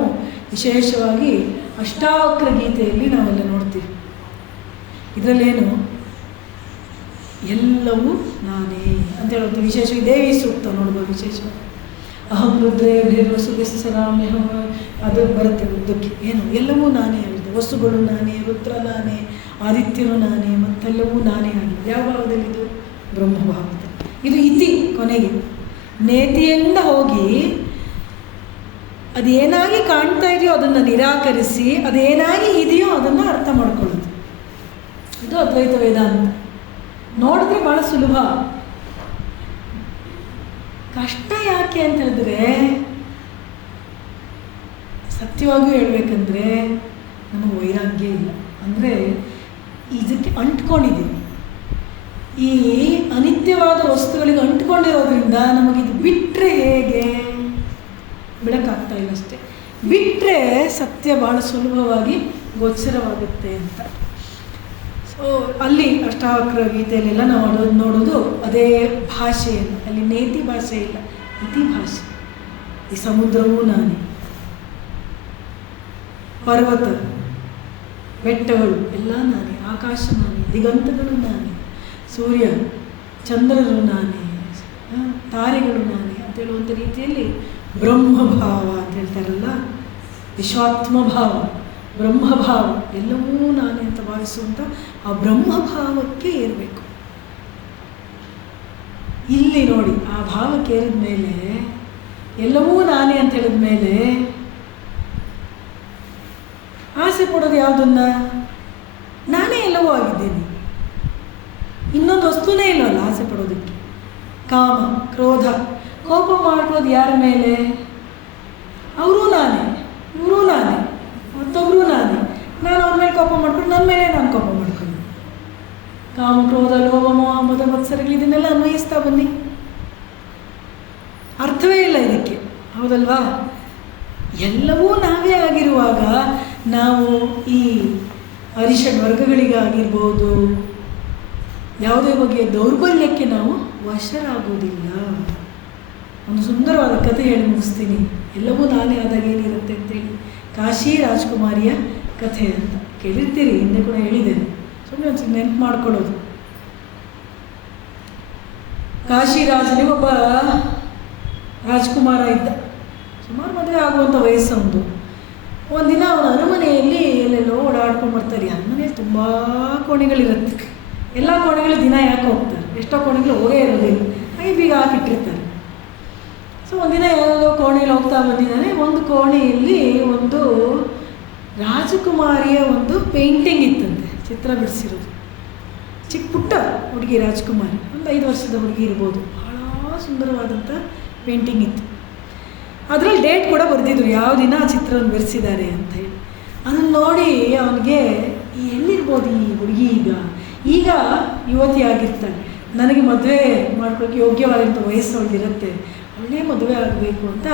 ವಿಶೇಷವಾಗಿ ಅಷ್ಟಾವಕ್ರ ಗೀತೆಯಲ್ಲಿ ನಾವೆಲ್ಲ ನೋಡ್ತೀವಿ. ಇದರಲ್ಲೇನು ಎಲ್ಲವೂ ನಾನೇ ಅಂತ ಹೇಳುತ್ತೆ. ವಿಶೇಷವಾಗಿ ದೇವಿ ಸೂಕ್ತ ನೋಡ್ಬೋದು. ವಿಶೇಷವಾಗಿ ಅಹಂ ರುದ್ರೇ ವಸುಭಿಸ್ಸರಾಮ್ಯ ಅದು ಬರುತ್ತೆ ಉದ್ದಕ್ಕೆ. ಏನು ಎಲ್ಲವೂ ನಾನೇ ಆಗಿದೆ, ವಸ್ತುಗಳು ನಾನೇ, ರುದ್ರ ನಾನೇ, ಆದಿತ್ಯನು ನಾನೇ, ಮತ್ತೆಲ್ಲವೂ ನಾನೇ ಆಗಿದೆ. ಯಾವ ಭಾವದಲ್ಲಿದು? ಬ್ರಹ್ಮಭಾವದಲ್ಲಿ. ಇದು ಇತಿ, ಕೊನೆಗೆ ನೇತಿಯಿಂದ ಹೋಗಿ ಅದೇನಾಗಿ ಕಾಣ್ತಾ ಇದೆಯೋ ಅದನ್ನು ನಿರಾಕರಿಸಿ ಅದೇನಾಗಿ ಇದೆಯೋ ಅದನ್ನು ಅರ್ಥ ಮಾಡ್ಕೊಳ್ಳೋದು. ಇದು ಅದ್ವೈತ ವೇದಾಂತ. ನೋಡಿದ್ರೆ ಭಾಳ ಸುಲಭ. ಕಷ್ಟ ಯಾಕೆ ಅಂತ ಹೇಳಿದ್ರೆ, ಸತ್ಯವಾಗಿಯೂ ಹೇಳ್ಬೇಕಂದ್ರೆ ನಮಗೆ ವೈರಾಗ್ಯ ಇಲ್ಲ. ಅಂದರೆ ಇದಕ್ಕೆ ಅಂಟ್ಕೊಂಡಿದ್ದೀವಿ, ಈ ಅನಿತ್ಯವಾದ ವಸ್ತುಗಳಿಗೆ ಅಂಟ್ಕೊಂಡಿರೋದ್ರಿಂದ ನಮಗಿದು ಬಿಟ್ಟರೆ ಹೇಗೆ ಬಿಡೋಕ್ಕಾಗ್ತಾ ಇಲ್ಲ ಅಷ್ಟೇ. ಬಿಟ್ಟರೆ ಸತ್ಯ ಭಾಳ ಸುಲಭವಾಗಿ ಗೋಚರವಾಗುತ್ತೆ ಅಂತ. ಸೊ ಅಲ್ಲಿ ಅಷ್ಟಾವಕ್ರ ಗೀತೆಯಲ್ಲೆಲ್ಲ ನಾವು ನೋಡೋದು ಅದೇ ಭಾಷೆಯನ್ನು. ಅಲ್ಲಿ ನೇತಿ ಭಾಷೆ ಇಲ್ಲ, ಇತಿ ಭಾಷೆ. ಈ ಸಮುದ್ರವೂ ನಾನೇ, ಪರ್ವತ ಬೆಟ್ಟಗಳು ಎಲ್ಲ ನಾನೇ, ಆಕಾಶ ನಾನೇ, ದಿಗಂತಗಳು ನಾನೇ, ಸೂರ್ಯ ಚಂದ್ರರು ನಾನೇ, ತಾರೆಗಳು ನಾನೇ ಅಂತ ಹೇಳುವಂಥ ರೀತಿಯಲ್ಲಿ ಬ್ರಹ್ಮಭಾವ ಅಂತ ಹೇಳ್ತಾರಲ್ಲ, ವಿಶ್ವಾತ್ಮಭಾವ, ಬ್ರಹ್ಮಭಾವ, ಎಲ್ಲವೂ ನಾನೇ ಅಂತ ಭಾವಿಸುವಂಥ ಆ ಬ್ರಹ್ಮಭಾವಕ್ಕೆ ಏರಬೇಕು. ಇಲ್ಲಿ ನೋಡಿ, ಆ ಭಾವಕ್ಕೆ ಏರಿದ ಮೇಲೆ, ಎಲ್ಲವೂ ನಾನೇ ಅಂತ ಹೇಳಿದ ಮೇಲೆ ಆಸೆ ಪಡೋದು ಯಾವುದನ್ನ? ನಾನೇ ಎಲ್ಲವೂ ಆಗಿದ್ದೀನಿ, ಇನ್ನೊಂದು ವಸ್ತುನೇ ಇಲ್ಲವಲ್ಲ ಆಸೆ ಪಡೋದಕ್ಕೆ. ಕಾಮ, ಕ್ರೋಧ, ಕೋಪ ಮಾಡ್ಬೋದು ಯಾರ ಮೇಲೆ? ಅವರೂ ನಾನೇ, ಇವರೂ ನಾನೇ, ಮತ್ತೊಬ್ಬರೂ ನಾನೇ. ನಾನು ಅವ್ರ ಮೇಲೆ ಕೋಪ ಮಾಡ್ಕೊಂಡು ನನ್ನ ಮೇಲೆ ನಾನು ಕೋಪ ಮಾಡ್ಕೊಂಡು ಕಾಮ, ಕ್ರೋಧ, ಲೋಭ, ಮೋಹ, ಮದ, ಮತ್ಸರಗಳು ಇದನ್ನೆಲ್ಲ ಅನ್ವಯಿಸ್ತಾ ಬನ್ನಿ. ಅರ್ಥವೇ ಇಲ್ಲ ಇದಕ್ಕೆ, ಹೌದಲ್ವಾ? ಎಲ್ಲವೂ ನಾವೇ ಆಗಿರುವಾಗ ನಾವು ಈ ಅರಿಷಡ್ ವರ್ಗಗಳಿಗಾಗಿರ್ಬೋದು, ಯಾವುದೇ ಬಗೆಯ ದೌರ್ಬಲ್ಯಕ್ಕೆ ನಾವು ವಶರಾಗೋದಿಲ್ಲ. ಒಂದು ಸುಂದರವಾದ ಕಥೆ ಹೇಳಿ ಮುಗಿಸ್ತೀನಿ. ಎಲ್ಲವೂ ನಾನೇ ಆದಾಗ ಏನಿರುತ್ತೆ ಅಂತೇಳಿ. ಕಾಶಿ ರಾಜ್ಕುಮಾರಿಯ ಕಥೆ ಅಂತ ಕೇಳಿರ್ತೀರಿ, ಹಿಂದೆ ಕೂಡ ಹೇಳಿದ್ದೇನೆ, ಸುಮ್ಮನೆ ಒಂದು ನೆನಪು ಮಾಡ್ಕೊಳ್ಳೋದು. ಕಾಶಿರಾಜನಿಗೆ ಒಬ್ಬ ರಾಜ್ಕುಮಾರ ಇದ್ದ, ಸುಮಾರು ಮದುವೆ ಆಗುವಂಥ ವಯಸ್ಸೊಂದು. ಒಂದಿನ ಅವನ ಅರಮನೆಯಲ್ಲಿ ಎಲ್ಲೆಲ್ಲೋ ಓಡಾಡ್ಕೊಂಡು ಬರ್ತಾರೆ. ಅರಮನೆಯಲ್ಲಿ ತುಂಬ ಕೋಣೆಗಳಿರುತ್ತೆ. ಎಲ್ಲ ಕೋಣೆಗಳು ದಿನ ಯಾಕೆ ಹೋಗ್ತಾರೆ, ಎಷ್ಟೋ ಕೋಣೆಗಳು ಹೋಗೇ ಇರೋದಿಲ್ಲ, ಹಾಗೆ ಬೀಗ ಹಾಕಿಟ್ಟಿರ್ತಾರೆ. ಸೊ ಒಂದಿನ ಯಾವುದೋ ಕೋಣೆಯಲ್ಲಿ ಹೋಗ್ತಾ ಬಂದಿದ್ದಾನೆ. ಒಂದು ಕೋಣೆಯಲ್ಲಿ ಒಂದು ರಾಜಕುಮಾರಿಯ ಒಂದು ಪೇಂಟಿಂಗ್ ಇತ್ತಂತೆ, ಚಿತ್ರ ಬಿಡಿಸಿರೋದು. ಚಿಕ್ಕ ಪುಟ್ಟ ಹುಡುಗಿ ರಾಜಕುಮಾರಿ, ಒಂದು 5 ವರ್ಷದ ಹುಡುಗಿ ಇರ್ಬೋದು. ಭಾಳ ಸುಂದರವಾದಂಥ ಪೇಂಟಿಂಗ್ ಇತ್ತು. ಅದರಲ್ಲಿ ಡೇಟ್ ಕೂಡ ಬರೆದಿದ್ರು, ಯಾವ ದಿನ ಆ ಚಿತ್ರವನ್ನು ಬಿಡಿಸಿದ್ದಾರೆ ಅಂತ ಹೇಳಿ. ಅದನ್ನು ನೋಡಿ ಅವನಿಗೆ ಎಲ್ಲಿರ್ಬೋದು ಈ ಹುಡುಗಿ ಈಗ ಯುವತಿ ಆಗಿರ್ತಾಳೆ, ನನಗೆ ಮದುವೆ ಮಾಡ್ಕೊಳ್ಳೋಕೆ ಯೋಗ್ಯವಾದಂಥ ವಯಸ್ಸು ಅವಳಿಗಿರುತ್ತೆ, ಅವಳೇ ಮದುವೆ ಆಗಬೇಕು ಅಂತ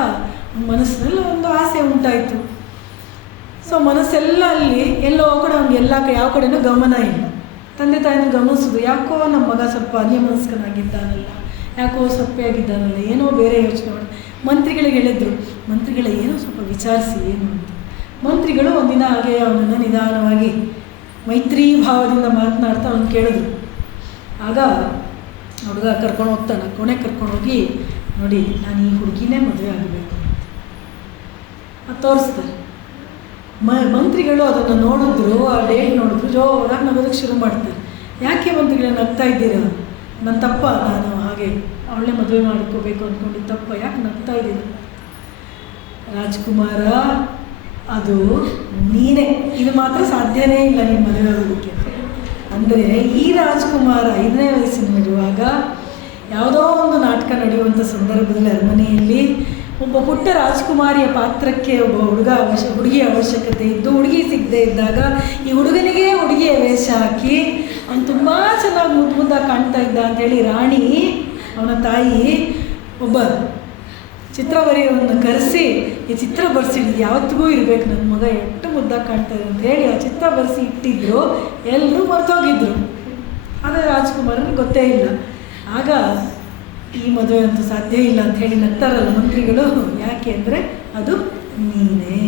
ಮನಸ್ಸಿನಲ್ಲಿ ಒಂದು ಆಸೆ ಉಂಟಾಯಿತು. ಸೊ ಮನಸ್ಸೆಲ್ಲ ಅಲ್ಲಿ ಎಲ್ಲೋ ಕಡೆ ಅವ್ನಿಗೆ ಯಾವ ಕಡೆನೂ ಗಮನ ಇಲ್ಲ. ತಂದೆ ತಾಯಿನ ಗಮನಿಸೋದು, ಯಾಕೋ ನಮ್ಮ ಮಗ ಸ್ವಲ್ಪ ಅನ್ಯಮನಸ್ಕನಾಗಿದ್ದಾನಲ್ಲ, ಯಾಕೋ ಸಪ್ಪೆಯಾಗಿದ್ದಾನಲ್ಲ, ಏನೋ ಬೇರೆ ಯೋಚನೆ ಮಾಡಿ ಮಂತ್ರಿಗಳಿಗೆ ಹೇಳಿದ್ರು, ಮಂತ್ರಿಗಳ ಏನೋ ಸ್ವಲ್ಪ ವಿಚಾರಿಸಿ ಏನು ಅಂತ. ಮಂತ್ರಿಗಳು ಒಂದಿನ ಹಾಗೆ ಅವನನ್ನು ನಿಧಾನವಾಗಿ ಮೈತ್ರಿ ಭಾವದಿಂದ ಮಾತನಾಡ್ತಾ ಅವನು ಕೇಳಿದ್ರು. ಆಗ ಹುಡುಗ ಕರ್ಕೊಂಡು ಹೋಗ್ತಾನೆ, ಕೊನೆಗೆ ಕರ್ಕೊಂಡೋಗಿ, ನೋಡಿ ನಾನು ಈ ಹುಡುಗಿನೇ ಮದುವೆ ಆಗಬೇಕು ಅಂತ ತೋರಿಸ್ತಾರೆ. ಮಂತ್ರಿಗಳು ಅದನ್ನು ನೋಡಿದ್ರು, ಆ ಡೇಟ್ ನೋಡಿದ್ರು, ಜೋರಾಗಿ ನಗೋದಕ್ಕೆ ಶುರು ಮಾಡ್ತಾರೆ. ಯಾಕೆ ಮಂತ್ರಿಗಳೇ ನಗ್ತಾ ಇದ್ದೀರಾ? ನನ್ನ ತಪ್ಪ, ನಾನು ಹಾಗೆ ಅವಳೇ ಮದುವೆ ಮಾಡ್ಕೋಬೇಕು ಅಂದ್ಕೊಂಡಿದ್ದು ತಪ್ಪ, ಯಾಕೆ ನಗ್ತಾ ಇದ್ದೀನಿ? ರಾಜ್ಕುಮಾರ, ಅದು ನೀನೇ, ಇದು ಮಾತ್ರ ಸಾಧ್ಯನೇ ಇಲ್ಲ ನೀನು ಮದುವೆ ಆಗೋದಕ್ಕೆ. ಅಂದರೆ ಈ ರಾಜ್ಕುಮಾರ 5ನೇ ವಯಸ್ಸಿನಲ್ಲಿರುವಾಗ ಯಾವುದೋ ಒಂದು ನಾಟಕ ನಡೆಯುವಂಥ ಸಂದರ್ಭದಲ್ಲಿ ಅರಮನೆಯಲ್ಲಿ ಒಬ್ಬ ಪುಟ್ಟ ರಾಜ್ಕುಮಾರಿಯ ಪಾತ್ರಕ್ಕೆ ಒಬ್ಬ ಹುಡುಗಿಯ ಅವಶ್ಯಕತೆ ಇದ್ದು, ಹುಡುಗಿ ಸಿಗದೆ ಇದ್ದಾಗ ಈ ಹುಡುಗನಿಗೆ ಹುಡುಗಿಯ ವೇಷ ಹಾಕಿ ಅವನು ತುಂಬ ಚೆನ್ನಾಗಿ ಮುದ್ದಾಗಿ ಕಾಣ್ತಾ ಇದ್ದ ಅಂಥೇಳಿ ರಾಣಿ ಅವನ ತಾಯಿ ಒಬ್ಬ ಚಿತ್ರವರಿಯನ್ನು ಕರೆಸಿ, ಈ ಚಿತ್ರ ಬರ್ಸಿದ್ದು ಯಾವತ್ತಿಗೂ ಇರಬೇಕು, ನನ್ನ ಮಗ ಎಷ್ಟು ಮುದ್ದಾಗಿ ಕಾಣ್ತಾರೆ ಅಂತ ಹೇಳಿ ಆ ಚಿತ್ರ ಬರೆಸಿ ಇಟ್ಟಿದ್ರು. ಎಲ್ಲರೂ ಮರ್ತೋಗಿದ್ರು, ಆದರೆ ರಾಜ್ಕುಮಾರನಿಗೆ ಗೊತ್ತೇ ಇಲ್ಲ. ಆಗ ಈ ಮದುವೆ ಅಂತೂ ಸಾಧ್ಯ ಇಲ್ಲ ಅಂತ ಹೇಳಿ ನಗ್ತಾರಲ್ಲ ಮಂತ್ರಿಗಳು. ಯಾಕೆ ಅಂದರೆ ಅದು ನೀನೇ,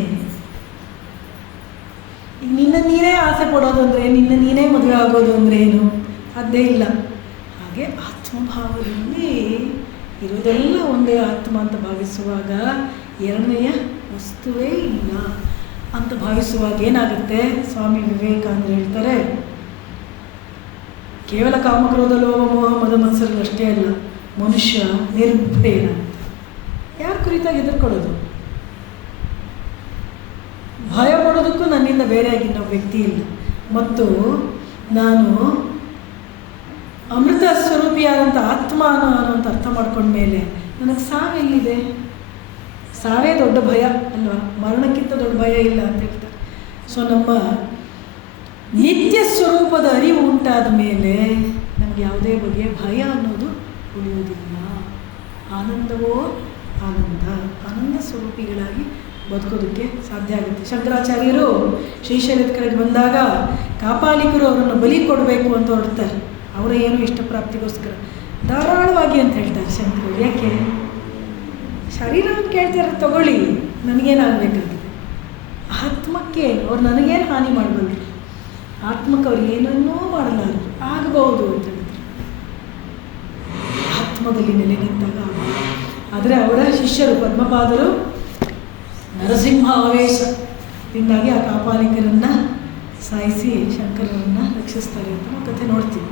ಈಗ ನೀನೇ ಆಸೆ ಪಡೋದು ಅಂದರೆ, ನೀನೇ ಮದುವೆ ಆಗೋದು ಅಂದರೆ ಏನು? ಸಾಧ್ಯ ಇಲ್ಲ. ಹಾಗೆ ಆತ್ಮಭಾವದಲ್ಲಿ ಇರೋದೆಲ್ಲ ಒಂದೇ ಆತ್ಮ ಅಂತ ಭಾವಿಸುವಾಗ ಎರಡನೆಯ ವಸ್ತುವೇ ಇಲ್ಲ ಅಂತ ಭಾವಿಸುವಾಗ ಏನಾಗುತ್ತೆ? ಸ್ವಾಮಿ ವಿವೇಕಾನಂದರು ಹೇಳ್ತಾರೆ, ಕೇವಲ ಕಾಮಕ್ರೋಧ ಲೋಭ ಮೋಹ ಮದ ಮತ್ಸರಗಳಷ್ಟೇ ಅಲ್ಲ, ಮನುಷ್ಯ ನಿರ್ಭಯ. ಯಾರ ಕುರಿತಾಗಿ ಎದುರ್ಕೊಳ್ಳೋದು? ಭಯ ಪಡೋದಕ್ಕೂ ನನ್ನಿಂದ ಬೇರೆಯಾಗಿ ಇನ್ನೊಬ್ಬ ವ್ಯಕ್ತಿ ಇಲ್ಲ. ಮತ್ತು ನಾನು ಅಮೃತ ಸ್ವರೂಪಿಯಾದಂಥ ಆತ್ಮ ಅನ್ನೋಂಥ ಅರ್ಥ ಮಾಡ್ಕೊಂಡ್ಮೇಲೆ ನನಗೆ ಸಾವೆಲ್ಲಿದೆ? ಸಾವೇ ದೊಡ್ಡ ಭಯ ಅಲ್ವಾ? ಮರಣಕ್ಕಿಂತ ದೊಡ್ಡ ಭಯ ಇಲ್ಲ ಅಂತ ಹೇಳ್ತಾರೆ. ಸೊ ನಮ್ಮ ನಿತ್ಯ ಸ್ವರೂಪದ ಅರಿವು ಉಂಟಾದ ಮೇಲೆ ನಮಗೆ ಯಾವುದೇ ಬಗೆಯ ಭಯ ಅನ್ನೋದು ಉಳಿಯುವುದಿಲ್ಲ. ಆನಂದವೋ ಆನಂದ ಸ್ವರೂಪಿಗಳಾಗಿ ಬದುಕೋದಕ್ಕೆ ಸಾಧ್ಯ ಆಗುತ್ತೆ. ಶಂಕರಾಚಾರ್ಯರು ಶ್ರೀಶೈಲದ ಕಡೆಗೆ ಬಂದಾಗ ಕಾಪಾಲಿಕರು ಅವರನ್ನು ಬಲಿ ಕೊಡಬೇಕು ಅಂತ ಹೊರಡ್ತಾರೆ. ಅವರ ಏನು ಇಷ್ಟಪ್ರಾಪ್ತಿಗೋಸ್ಕರ ಧಾರಾಳವಾಗಿ ಅಂತ ಹೇಳ್ತಾರೆ ಶಂಕರರು. ಯಾಕೆ? ಶರೀರವನ್ನು ಕೇಳ್ತಾರೆ, ತಗೊಳ್ಳಿ, ನನಗೇನಾಗಬೇಕಾಗಿದೆ? ಆತ್ಮಕ್ಕೆ ಅವ್ರು ನನಗೇನು ಹಾನಿ ಮಾಡಬಲ್ಲರು? ಆತ್ಮಕ್ಕೆ ಅವ್ರು ಏನನ್ನೂ ಮಾಡಲ್ಲ, ಆಗಬಹುದು ಅಂತ ಹೇಳಿದ್ರು. ಆತ್ಮದಲ್ಲಿ ನೆಲೆ ನಿಂತಾಗ. ಆದರೆ ಅವರ ಶಿಷ್ಯರು ಪದ್ಮಪಾದರು ನರಸಿಂಹ ಆವೇಶದಿಂದಾಗಿ ಆ ಕಾಪಾಲಿಕರನ್ನು ಸಾಯಿಸಿ ಶಂಕರರನ್ನು ರಕ್ಷಿಸ್ತಾರೆ ಅಂತ ನಾವು ಕಥೆ ನೋಡ್ತೀವಿ.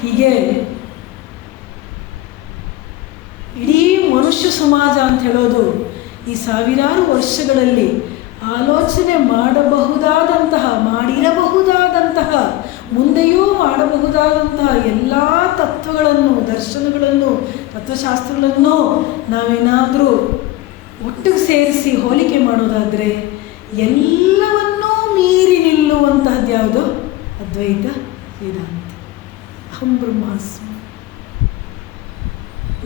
ಹೀಗೆ ಇಡೀ ಮನುಷ್ಯ ಸಮಾಜ ಅಂತ ಹೇಳೋದು ಈ ಸಾವಿರಾರು ವರ್ಷಗಳಲ್ಲಿ ಆಲೋಚನೆ ಮಾಡಬಹುದಾದಂತಹ, ಮಾಡಿರಬಹುದಾದಂತಹ, ಮುಂದೆಯೂ ಮಾಡಬಹುದಾದಂತಹ ಎಲ್ಲ ತತ್ವಗಳನ್ನು, ದರ್ಶನಗಳನ್ನು, ತತ್ವಶಾಸ್ತ್ರಗಳನ್ನು ನಾವೇನಾದರೂ ಒಟ್ಟಿಗೆ ಸೇರಿಸಿ ಹೋಲಿಕೆ ಮಾಡೋದಾದರೆ ಎಲ್ಲವನ್ನೂ ಮೀರಿ ನಿಲ್ಲುವಂತಹದ್ದು ಯಾವುದು? ಅದ್ವೈತ ವೇದಾಂತ. ಅಹಂ ಬ್ರಹ್ಮಾಸ್ಮಿ,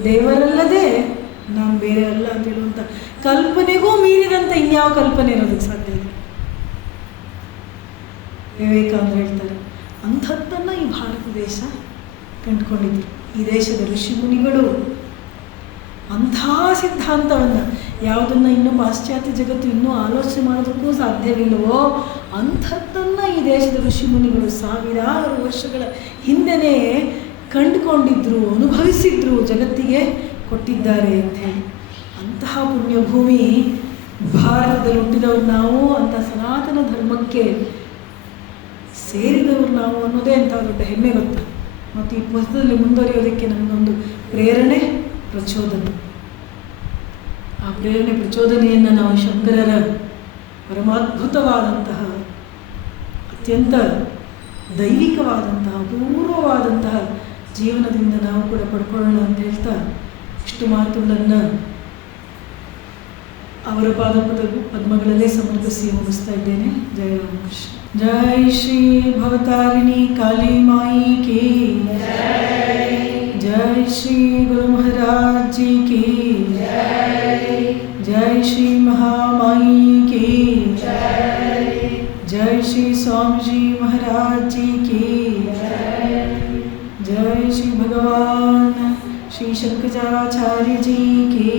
ದೇವರಲ್ಲದೆ ನಾನು ಬೇರೆ ಅಲ್ಲ ಅಂತ ಹೇಳುವಂಥ ಕಲ್ಪನೆಗೂ ಮೀರಿದಂಥ ಇನ್ಯಾವ ಕಲ್ಪನೆ ಇರೋದಕ್ಕೆ ಸಾಧ್ಯ ಇಲ್ಲ. ವಿವೇಕಾನಂದರು ಹೇಳ್ತಾರೆ, ಅಂಥದ್ದನ್ನು ಈ ಭಾರತ ದೇಶ ಕಂಡುಕೊಂಡಿದ್ರು. ಈ ದೇಶದ ಋಷಿಮುನಿಗಳು ಅಂಥ ಸಿದ್ಧಾಂತವನ್ನು, ಯಾವುದನ್ನು ಇನ್ನೂ ಪಾಶ್ಚಾತ್ಯ ಜಗತ್ತು ಇನ್ನೂ ಆಲೋಚನೆ ಮಾಡೋದಕ್ಕೂ ಸಾಧ್ಯವಿಲ್ಲವೋ ಅಂಥದ್ದನ್ನು ಈ ದೇಶದ ಋಷಿಮುನಿಗಳು ಸಾವಿರಾರು ವರ್ಷಗಳ ಹಿಂದೆಯೇ ಕಂಡುಕೊಂಡಿದ್ರು, ಅನುಭವಿಸಿದ್ರು, ಜಗತ್ತಿಗೆ ಕೊಟ್ಟಿದ್ದಾರೆ ಅಂತ ಹೇಳಿ. ಅಂತಹ ಪುಣ್ಯಭೂಮಿ ಭಾರತದಲ್ಲಿ ಹುಟ್ಟಿದವರು ನಾವು, ಅಂಥ ಸನಾತನ ಧರ್ಮಕ್ಕೆ ಸೇರಿದವರು ನಾವು ಅನ್ನೋದೇ ಅಂಥ ದೊಡ್ಡ ಹೆಮ್ಮೆ ಗೊತ್ತಾ. ಮತ್ತು ಈ ಪುಸ್ತಕದಲ್ಲಿ ಮುಂದುವರಿಯೋದಕ್ಕೆ ನಮಗೊಂದು ಪ್ರೇರಣೆ, ಪ್ರಚೋದನೆ. ಆ ಪ್ರೇರಣೆ ಪ್ರಚೋದನೆಯನ್ನು ನಾವು ಶಂಕರರ ಪರಮಾದ್ಭುತವಾದಂತಹ, ಅತ್ಯಂತ ದೈವಿಕವಾದಂತಹ, ಅಪೂರ್ವವಾದಂತಹ ಜೀವನದಿಂದ ನಾವು ಕೂಡ ಪಡ್ಕೊಳ್ಳೋಣ ಅಂತ ಹೇಳ್ತಾ ಇಷ್ಟು ಮಾತುಗಳನ್ನು ಅವರ ಪದ್ಮಗಳಲ್ಲೇ ಸಮರ್ಪಿಸಿ ಮುಗಿಸ್ತಾ ಇದ್ದೇನೆ. ಜಯ ರಾಮಕೃಷ್ಣ. ಜೈ ಶ್ರೀ ಭವತಾರಿಣಿ ಕಾಳಿ ಮಾಯಿ ಕಿ जय श्री गुरु महाराज जी की जय श्री महामाई की जय श्री स्वामी जी महाराज जी की जय श्री भगवान श्री शंकराचार्य जी की